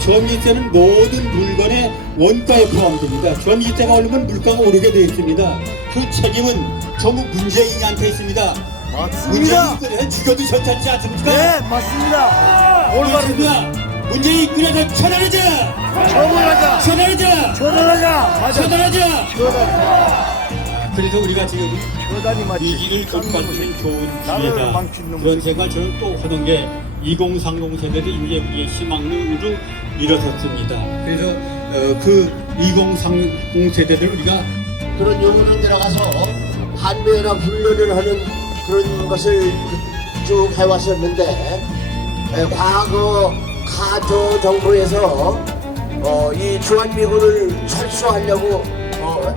전기세는 모든 물건의 원가에 포함됩니다. 전기세가 오르면 물가가 오르게 되어 있습니다. 그 책임은 전부 문재인한테 있습니다. 맞습니다. 문재인 죽여도 괜찮지 않습니까? 네, 맞습니다. 올바릅니다. 문재인 그래서 처단하자! 처벌하자. 처단하자! 처단하자. 맞아. 처단하자! 처단. 그래서 우리가 지금 처단이 맞지. 위기를 극복할 수 있는 좋은 나라를 기회다. 망치는 놈. 그런 생각을 저는 또 하는 게 2030 세대도 이제 우리의 희망으로 일어섰습니다. 그래서 그 2030 세대들 우리가 그런 용어로 들어가서 한배나 훈련을 하는 그런 것을 쭉 해왔었는데 과거 카저 정부에서 이 주한미군을 철수하려고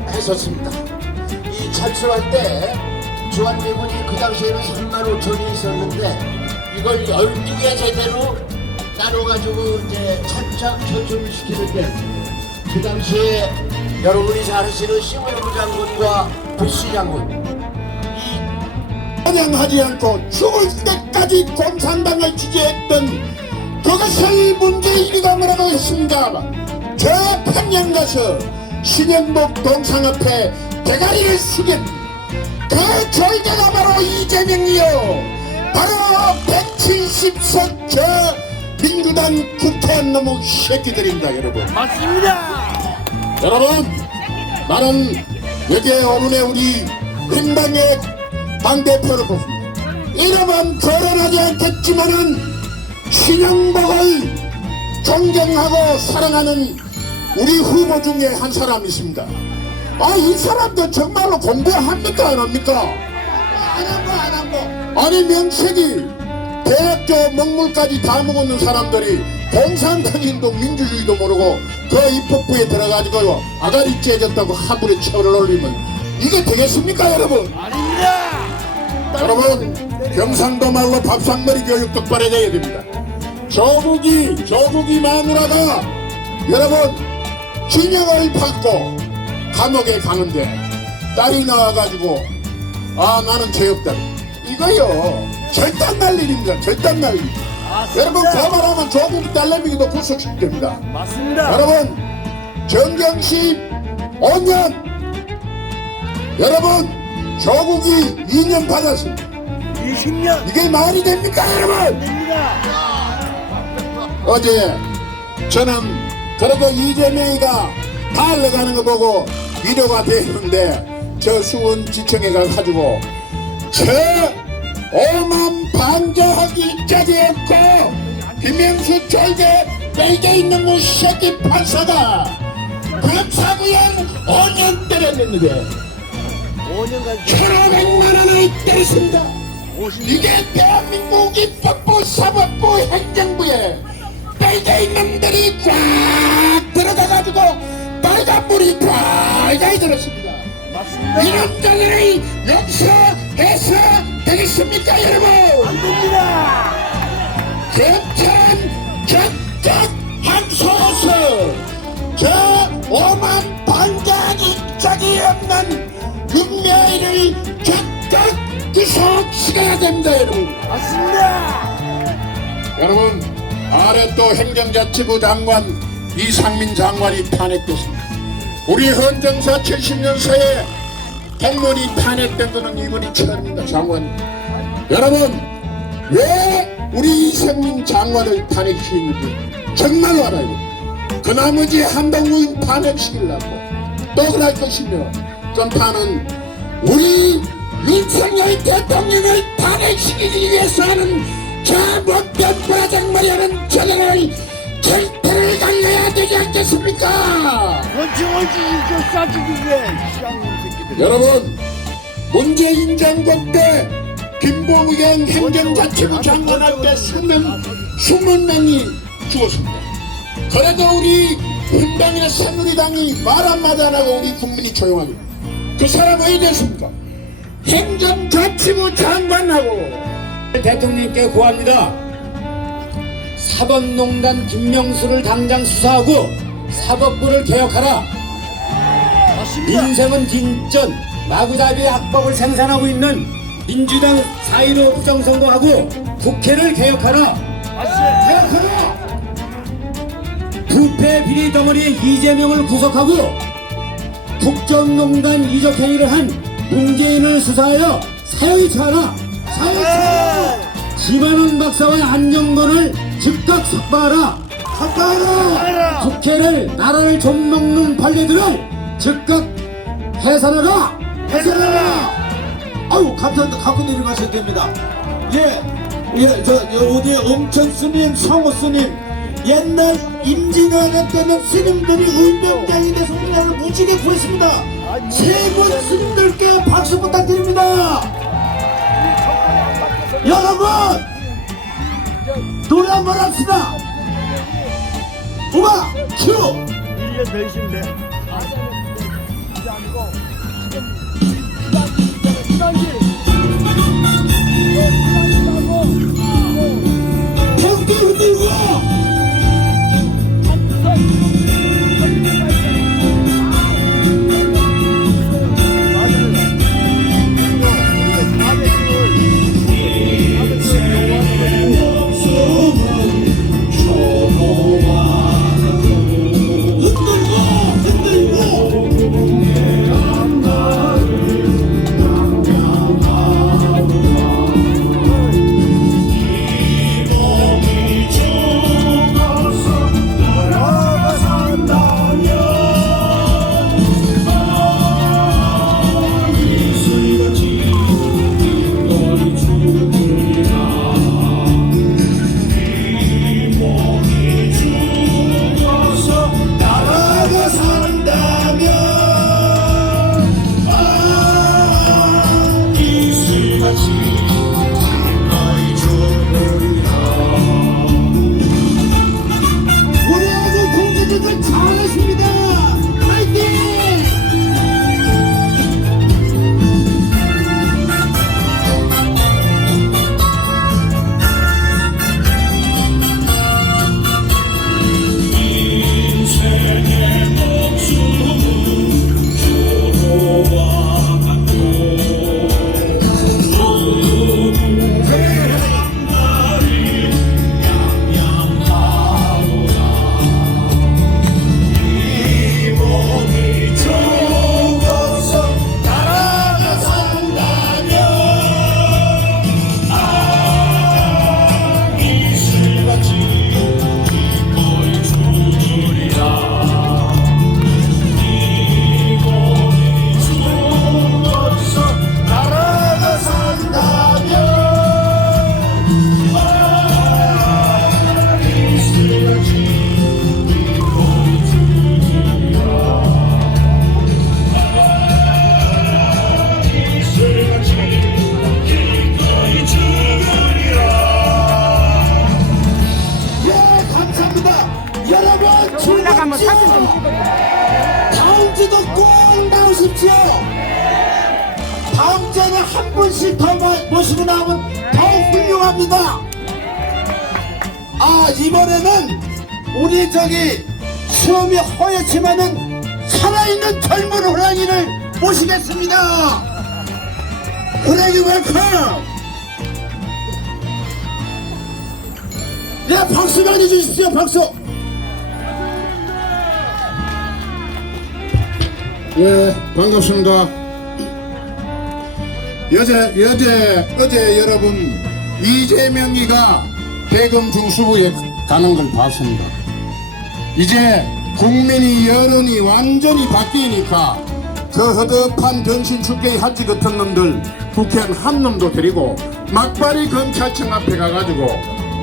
했었습니다. 이 철수할 때 주한미군이 그 당시에는 3만 5천이 있었는데 이걸 12개 제대로 나눠가지고 이제 철저히 철수를 시키는데 그 당시에 여러분이 잘 아시는 시무르부 장군과 부시 장군 찬양하지 않고 죽을 때까지 공산당을 지지했던 그것을 문재인이가 뭐라고 했습니다. 저 평양 가서 신현복 동상 앞에 대가리를 숙인 그 절개가 바로 이재명이요. 바로 170석 저 민주당 국회의원 놈의 새끼들입니다. 여러분 맞습니다. 여러분 나는 여기에 오늘의 우리 민당의 당대표를 뽑습니다. 이름은 거론하지 않겠지만은 신영복을 존경하고 사랑하는 우리 후보 중에 한 사람이 있습니다. 이 사람도 정말로 공부합니까 안 합니까? 안 하고 아니 명색이 대학교 먹물까지 다 먹었는 사람들이 공산당인도 민주주의도 모르고 그 입법부에 들어가지고 아가리 째졌다고 하부에 철을 올리면 이게 되겠습니까 여러분? 아닙니다. 여러분 경상도 말로 밥상머리 교육 똑바로 해야 됩니다. 조국이 마누라가 여러분 징역을 받고 감옥에 가는데 딸이 나와가지고 나는 죄 없다 이거요. 절대 안 날 일입니다. 절대 안 날 일. 여러분 거말하면 조국 딸내미기도 구속시킵니다. 맞습니다. 여러분 정경심 5년, 여러분 조국이 2년 받았습니다. 20년 이게 말이 됩니까 여러분? 됩니다. 어제 저는 그래도 이재명이가 달러가는 거 보고 위로가 되는데 저 수원지청에 가가지고 저 오만 반대하기까지 했고 김명수 졸개 빼게 있는 그 새끼 판사가 검사구형 5년 때렸는데 5년간 1,500만 원을 때렸습니다. 이게 대한민국 입법부 사법부 행정부에 빨개 놈들이 꽉 들어가가지고 빨간불이 빨갛게 들었습니다. 맞습니다. 이놈들을 용서해서 되겠습니까 여러분? 됩니다. 검찰은 적극 항소해서 저 오만 반장이 없는 윤미아이를 적극 구속시켜야 됩니다 여러분. 맞습니다. 여러분 아래 또 행정자치부 장관 이상민 장관이 탄핵됐습니다. 우리 헌정사 70년사에 공무원이 탄핵된 것은 이번이 처음입니다. 장관 여러분 왜 우리 이상민 장관을 탄핵시키는지 정말로 알아요. 그 나머지 한동훈 탄핵시키려고 또 그럴 것이며 전파는 우리 윤석열 대통령을 탄핵시키기 위해서 하는 저 못된 부라장머리하는 저들을 절대를 갈려야 되지 않겠습니까? 원칙원칙 이거 싸주기 위해 시장님 새끼들. 여러분 문재인 정권 때 김봉경 행정자치부 장관할 때 20명이 죽었습니다. 그래도 우리 민당이나 새누리당이 말 한마디 안 하고 우리 국민이 조용하게 그 사람 왜 이랬습니까? 행정자치부 장관하고 대통령께 구합니다. 사법농단 김명수를 당장 수사하고 사법부를 개혁하라. 민생은 뒷전 마구잡이 악법을 생산하고 있는 민주당 4.15 부정선거하고 국회를 개혁하라. 개혁하라. 부패 비리 덩어리 이재명을 구속하고 국정농단 이적행위를 한 문재인을 수사하여 사형이 처하라. 김한원 박사와 안정권을 즉각 삭발하라. 국회를 나라를 좀먹는 관리들을 즉각 해산하라. 아유 감사합니다. 갖고 내려가셔야 됩니다. 저 어디 엄천스님, 성호스님 옛날 임진왜란 때는 스님들이 의병장이 돼서 우리나라를 무지개 구했습니다. 세 분 스님들께 박수 부탁드립니다. 여러분 노래 한번 합시다. 음악 큐. 1년 더 있으면 돼. 경기 흔들고 한 분씩 더 모시고 나오면 더 훌륭합니다. 아, 이번에는 우리 저기 수염이 허옇지만은 살아있는 젊은 호랑이를 모시겠습니다. 호랑이 웰컴. 네, 박수 많이 주십시오. 박수. 예, 반갑습니다. 어제 여러분 이재명이가 대검 중수부에 가는 걸 봤습니다. 이제 국민이 여론이 완전히 바뀌니까 저 허접한 정신축제의 한지 같은 놈들 국회의원 한 놈도 데리고 막바리 검찰청 앞에 가가지고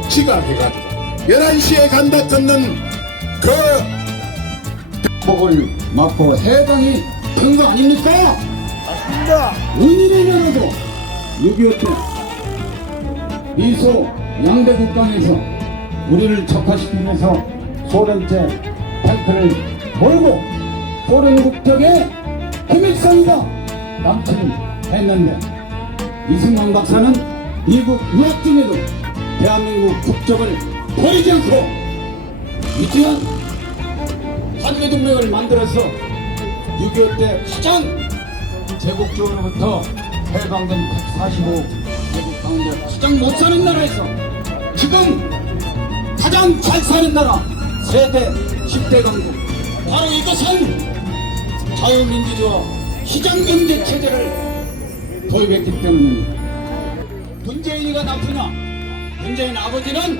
지각해가지고 11시에 간다 듣는 그 복을 맞고 해당이 된 거 아닙니까? 맞습니다. 오늘이라도 6.25 때 미소 양대 국강에서 우리를 적화시키면서 소련제 탱크를 몰고 소련 국적의 힘일성이가 남침했는데 이승만 박사는 미국 유학 중에도 대한민국 국적을 버리지 않고 위대한 한미동맹을 만들어서 6.25 때 가장 제국주의로부터 해방된 145개국 가운데 가장 못 사는 나라에서 지금 가장 잘 사는 나라 세대 10대 강국 바로 이것은 자유민주주의와 시장경제 체제를 도입했기 때문입니다. 문재인이가 나쁘냐? 문재인 아버지는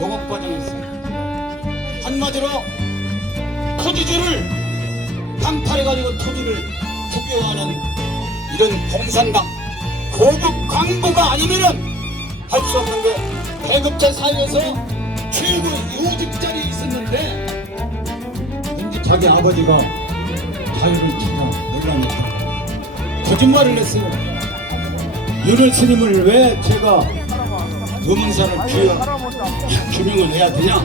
농업과정했어요. 한마디로 토지주를 강탈해가지고 토지를 국유화하는 이런 공산당 고급 광부가 아니면은 할 수 없는 게 계급자 사회에서 최고 요직자리에 있었는데 자기 아버지가 자유를 찾아 논란했다. 거짓말을 했어요. 윤을 스님을 왜 제가 의문사를 규명을 해야 되냐?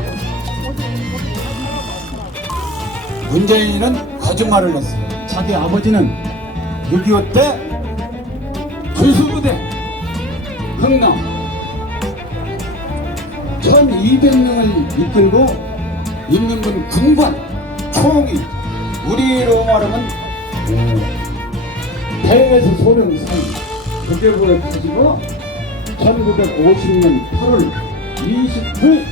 문재인은 거짓말을 했어요. 자기 아버지는 6.25 때 군수부대 흥남 1200명을 이끌고 인민군 군관 총이 우리로 말하면 대에서 소련 사이 그때부터 가지고 1950년 8월 29일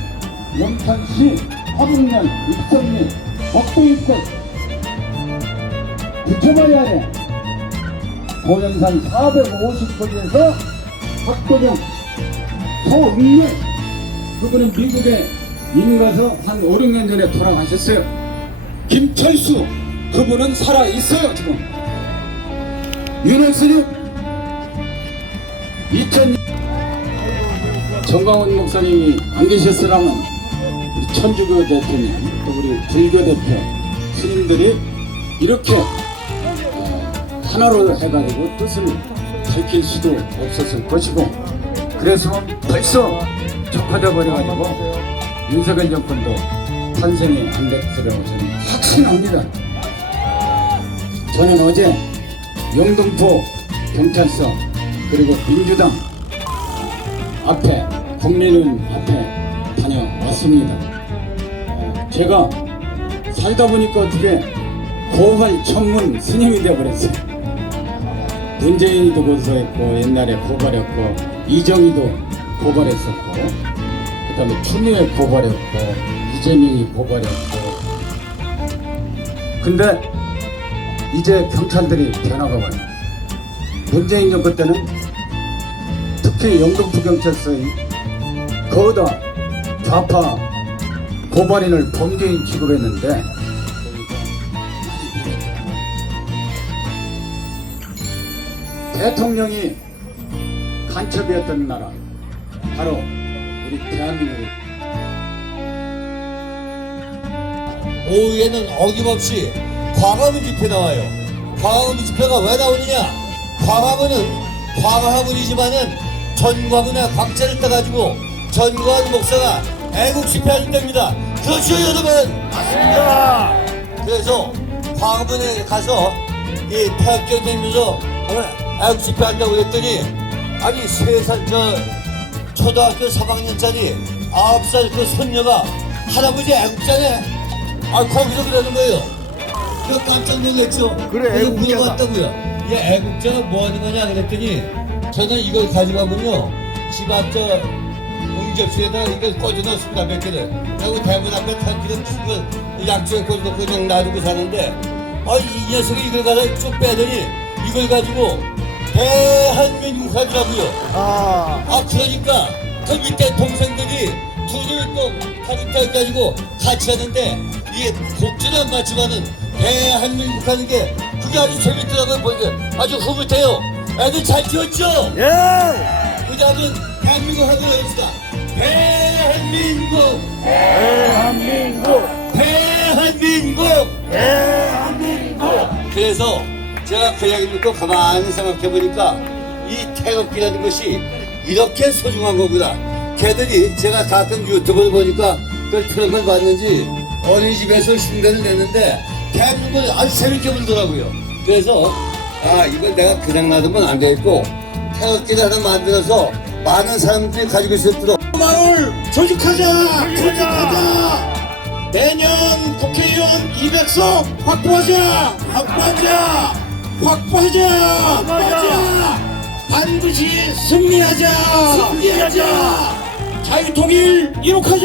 영탄시 화북면 입성리 억부입국 부처마야에 도연산 450거리에서 학도경 소응렬 그분은 미국에 이민 가서 한 5, 6년 전에 돌아가셨어요. 김철수 그분은 살아있어요. 지금 윤호스님 2000 정광훈 목사님이 안 계셨으라면 우리 천주교 대표님 또 우리 불교 대표 스님들이 이렇게 하나로 해가지고 뜻을 밝힐 수도 없었을 것이고 그래서 벌써 적화돼 버려가지고 윤석열 정권도 탄생이 안 됐으라고 저는 확신합니다. 저는 어제 영등포 경찰서 그리고 민주당 앞에 국민의원 앞에 다녀왔습니다. 제가 살다 보니까 어떻게 고발 전문 스님이 되어버렸어요. 문재인이도 고소했고 옛날에 고발했고 이정희도 고발했었고 그 다음에 추미애 고발했고 이재명이 고발했고 근데 이제 경찰들이 변화가 와요. 문재인 정권 때는 특히 영등포 경찰서에 거기다 좌파 고발인을 범죄인 취급했는데 대통령이 간첩이었던 나라 바로 우리 대한민국. 오후에는 어김없이 광화문 집회 나와요. 광화문 집회가 왜 나오느냐? 광화문이지만은 전광훈이나 광채를 따가지고 전광훈 목사가 애국 집회할 때입니다. 그렇죠 여러분? 맞습니다. 그래서 광화문에 가서 이 태극기 들면서 애국 집회 한다고 그랬더니 아니 3살 초등학교 3학년짜리 9살 그 손녀가 할아버지 애국자네. 거기서 그러는 거예요. 그 깜짝 놀랐죠. 그래, 그래서 애국자다. 물어봤다고요. 이 애국자가 뭐 하는 거냐 그랬더니 저는 이걸 가져가면요 집 앞 응접실에다가 이걸 꽂아 넣습니다. 몇 개를. 그리고 대문 앞에 탕기름 치고 약초에 꽂아 놓고 그냥 놔두고 사는데 이 녀석이 이걸 가서 쭉 빼더니 이걸 가지고 대한민국 하더라고요. 그러니까 그 밑에 동생들이 둘을 또 파리타를 가지고 같이 하는데 이게 곡지는 안 맞지만은 대한민국 하는 게 그게 아주 재밌더라고요. 보니까 아주 흐뭇해요. 애들 잘 키웠죠? 예! 그 다음은 대한민국 하도록 하겠습니다. 대한민국! 대한민국! 대한민국! 대한민국! 그래서 제가 그 얘기를 듣고 가만히 생각해보니까 이 태극기라는 것이 이렇게 소중한 거구나. 걔들이 제가 가끔 유튜브를 보니까 그걸 틀은 걸 봤는지 어린이집에서 흉내를 냈는데 대한민국을 아주 재밌게 불더라고요. 그래서 이걸 내가 그냥 놔두면 안 되겠고 태극기를 하나 만들어서 많은 사람들이 가지고 있을 때도 마을 조직하자. 내년 국회의원 200석 확보하자. 반드시 승리하자. 자유통일 이룩하자.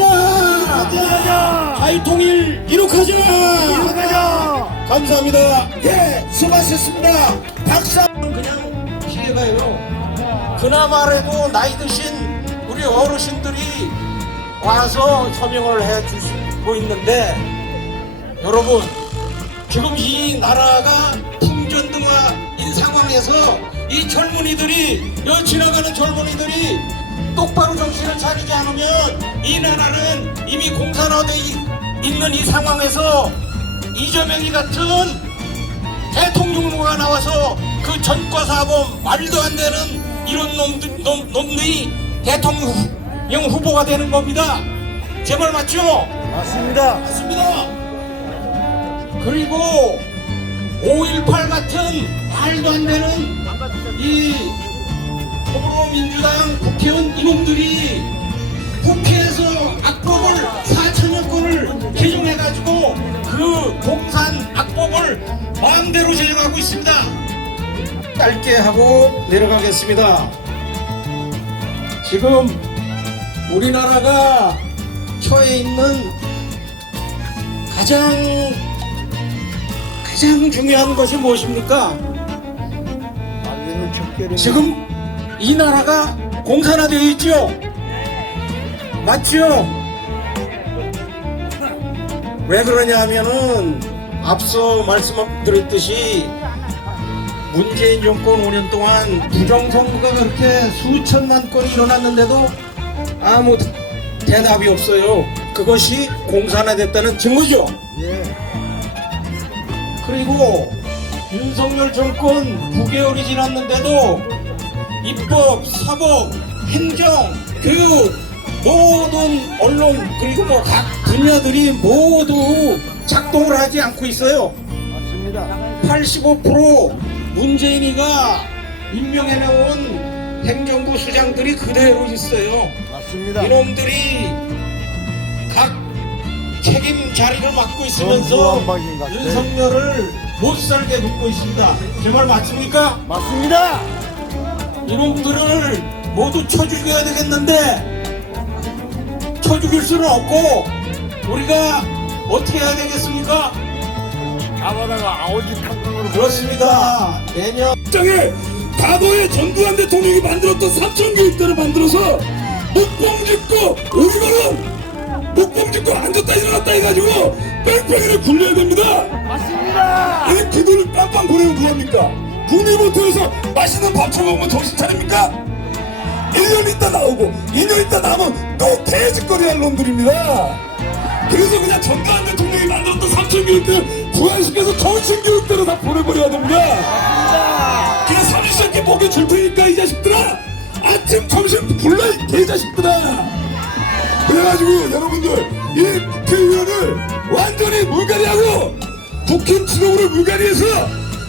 자유통일 이룩하자. 감사합니다. 예, 수고하셨습니다. 박수. 그냥 피해가요. 그나마라도 나이 드신 우리 어르신들이 와서 서명을 해 주시고 있는데 여러분 지금 이 나라가 풍전등화인 상황에서 이 젊은이들이 여기 지나가는 젊은이들이 똑바로 정신을 차리지 않으면 이 나라는 이미 공산화돼 있는 이 상황에서 이재명이 같은 대통령 후보가 나와서 그 전과사범 말도 안 되는 이런 놈들이 대통령 후보가 되는 겁니다. 제 말 맞죠? 맞습니다. 맞습니다. 그리고 5.18 같은 말도 안 되는 이 더불어민주당 국회의원 이놈들이 국회에서 악법을 4천여 건을 개정해가지고 그 공산 악법을 마음대로 제정하고 있습니다. 짧게 하고 내려가겠습니다. 지금 우리나라가 처해 있는 가장 중요한 것이 무엇입니까? 지금 이 나라가 공산화되어 있죠? 맞죠? 왜 그러냐 하면은 앞서 말씀드렸듯이 문재인 정권 5년 동안 부정선거가 그렇게 수천만 건이 일어났는데도 아무 대답이 없어요. 그것이 공산화됐다는 증거죠. 그리고 윤석열 정권 9개월이 지났는데도 입법, 사법, 행정, 교육 모든 언론 그리고 뭐 각 분야들이 모두 작동을 하지 않고 있어요. 맞습니다. 85% 문재인이가 임명해놓은 행정부 수장들이 그대로 있어요. 맞습니다. 이놈들이 각 책임 자리를 맡고 있으면서 전두환박인 것 같아. 윤석열을 못살게 묻고 있습니다. 제 말 맞습니까? 맞습니다. 이놈들을 모두 쳐 죽여야 되겠는데 쳐 죽일 수는 없고 우리가 어떻게 해야 되겠습니까? 잡아다가 아오지 탕탕으로 그렇습니다. 내년 장에 과거에 전두환 대통령이 만들었던 삼천교육대를 만들어서 목봉짓고 우리거는 목봉짓고 앉았다 일어났다 해가지고 뺑뺑이를 굴려야 됩니다. 맞습니다. 아니 그 돈을 빵빵 보내면 뭐합니까? 국립호텔에서 맛있는 밥 처먹으면 정신 차립니까? 1년 있다 나오고 2년 있다 나오면 또 개짓거리 할 놈들입니다. 그래서 그냥 전두환 대통령이 만들었던 삼천교육대를 부활시켜서 정신교육대로 다 보내버려야 됩니다. 그냥 삼시세끼 먹여줄 테니까 이 자식들아 아침 점심 불러 이 개자식들아. 그래가지고 여러분들 이 국회의원을 완전히 물갈이하고 국힘 지도부를 물갈이해서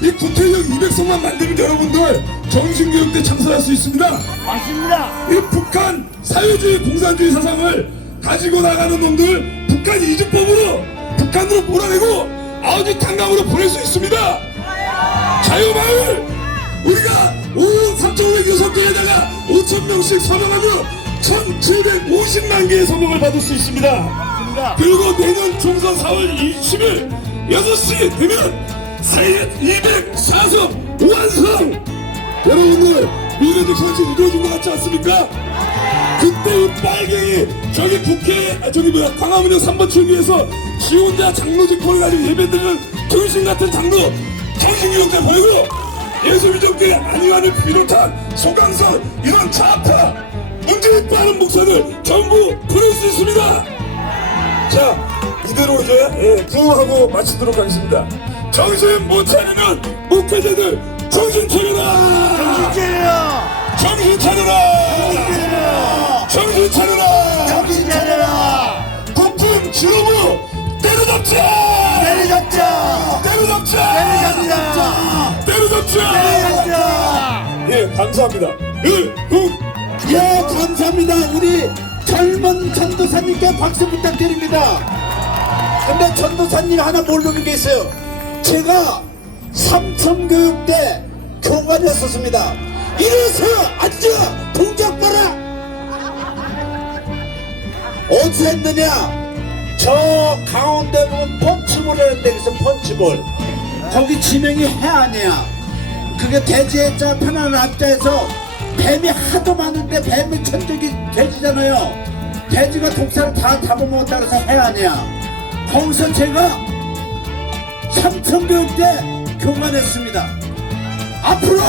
이 국회의원 200석만 만들면 여러분들 정신교육대 참석할 수 있습니다. 맞습니다. 이 북한 사회주의 공산주의 사상을 가지고 나가는 놈들 북한 이주법으로 북한으로 몰아내고 아우지 탄강으로 보낼 수 있습니다. 자유마을 우리가 3,506개에다가 5,000명씩 서명하면 1,750만 개의 서명을 받을 수 있습니다. 그리고 내년 총선 4월 20일 6시 되면 204석 5완성 여러분들 미래도 사실 이루어진 것 같지 않습니까? 그때 이 빨갱이 저기 국회 광화문역 3번 출구에서 지 혼자 장로직포를 가지고 예배드리는 정신같은 장로 정신교육대 보내고 예수민족계 안희환을 비롯한 소강선 이런 좌파 문제 빠른 목사들 전부 보낼 수 있습니다. 자 이대로 이제 구호하고 마치도록 하겠습니다. 정신 못 차리는 목회자들 정신 차려라! 정신 차려라! 정신 차려라! 정신 차려라! 정신 차려라! 국군 지도부 때려잡자! 때려잡자! 때려잡자! 때려잡자! 때려잡자! 때려잡자! 예 감사합니다. 예, 감사합니다. 우리 젊은 전도사님께 박수 부탁드립니다. 근데 전도사님 하나 모르는 게 있어요. 제가 삼천교육대 교관이었었습니다. 이래서 앉아 동작 봐라. 어디서 했느냐? 저 가운데 보면 펀치볼이라는 데에서 펀치볼. 거기 지명이 해안이야. 그게 돼지해자 편안한 합자에서 뱀이 하도 많은데 뱀이 천적이 돼지잖아요. 돼지가 독사를 다 잡아먹었다 그래서 해안이야. 거기서 제가 삼천교육대 교관했습니다. 앞으로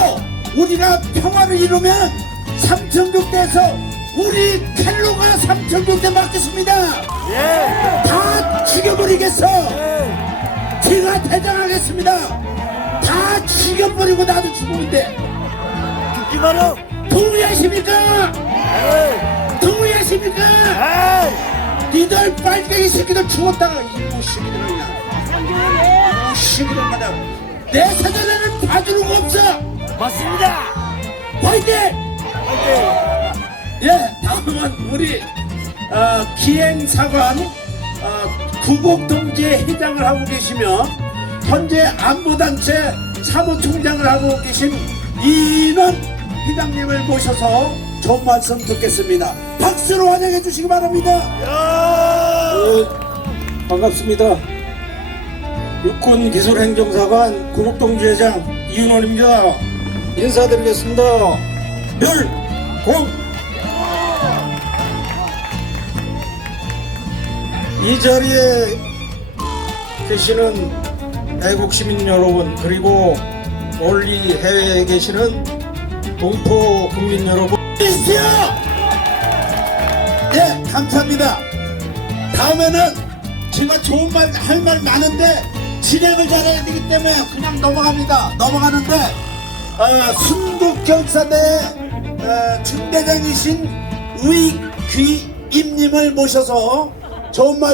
우리가 평화를 이루면 삼천교육대에서 우리 켈로가 삼천교육대 맡겠습니다. 다 죽여버리겠어. 제가 대장하겠습니다. 다 죽여버리고 나도 죽으는데 죽지 마라! 동의하십니까? 동의하십니까? 니들 빨갱이 새끼들 죽었다가 이모 시기들 그냥 이모 시기들 그냥 내 사전에는 봐주는 거 없어. 맞습니다! 화이팅! 예, 다음은 우리 기행사관 구곡동지회 회장을 하고 계시며 현재 안보단체 사무총장을 하고 계신 이인원 회장님을 모셔서 좋은 말씀 듣겠습니다. 박수로 환영해 주시기 바랍니다. 반갑습니다. 육군기술행정사관 구곡동지회장 이윤원입니다. 인사드리겠습니다. 멸공! 이 자리에 계시는 애국 시민 여러분, 그리고 멀리 해외에 계시는 동포 국민 여러분, 주십시오. 예, 감사합니다. 다음에는 제가 좋은 말 할 말 많은데 진행을 잘해야 되기 때문에 그냥 넘어가는데 순국결사대 중대장이신 의귀임님을 모셔서 좋은 말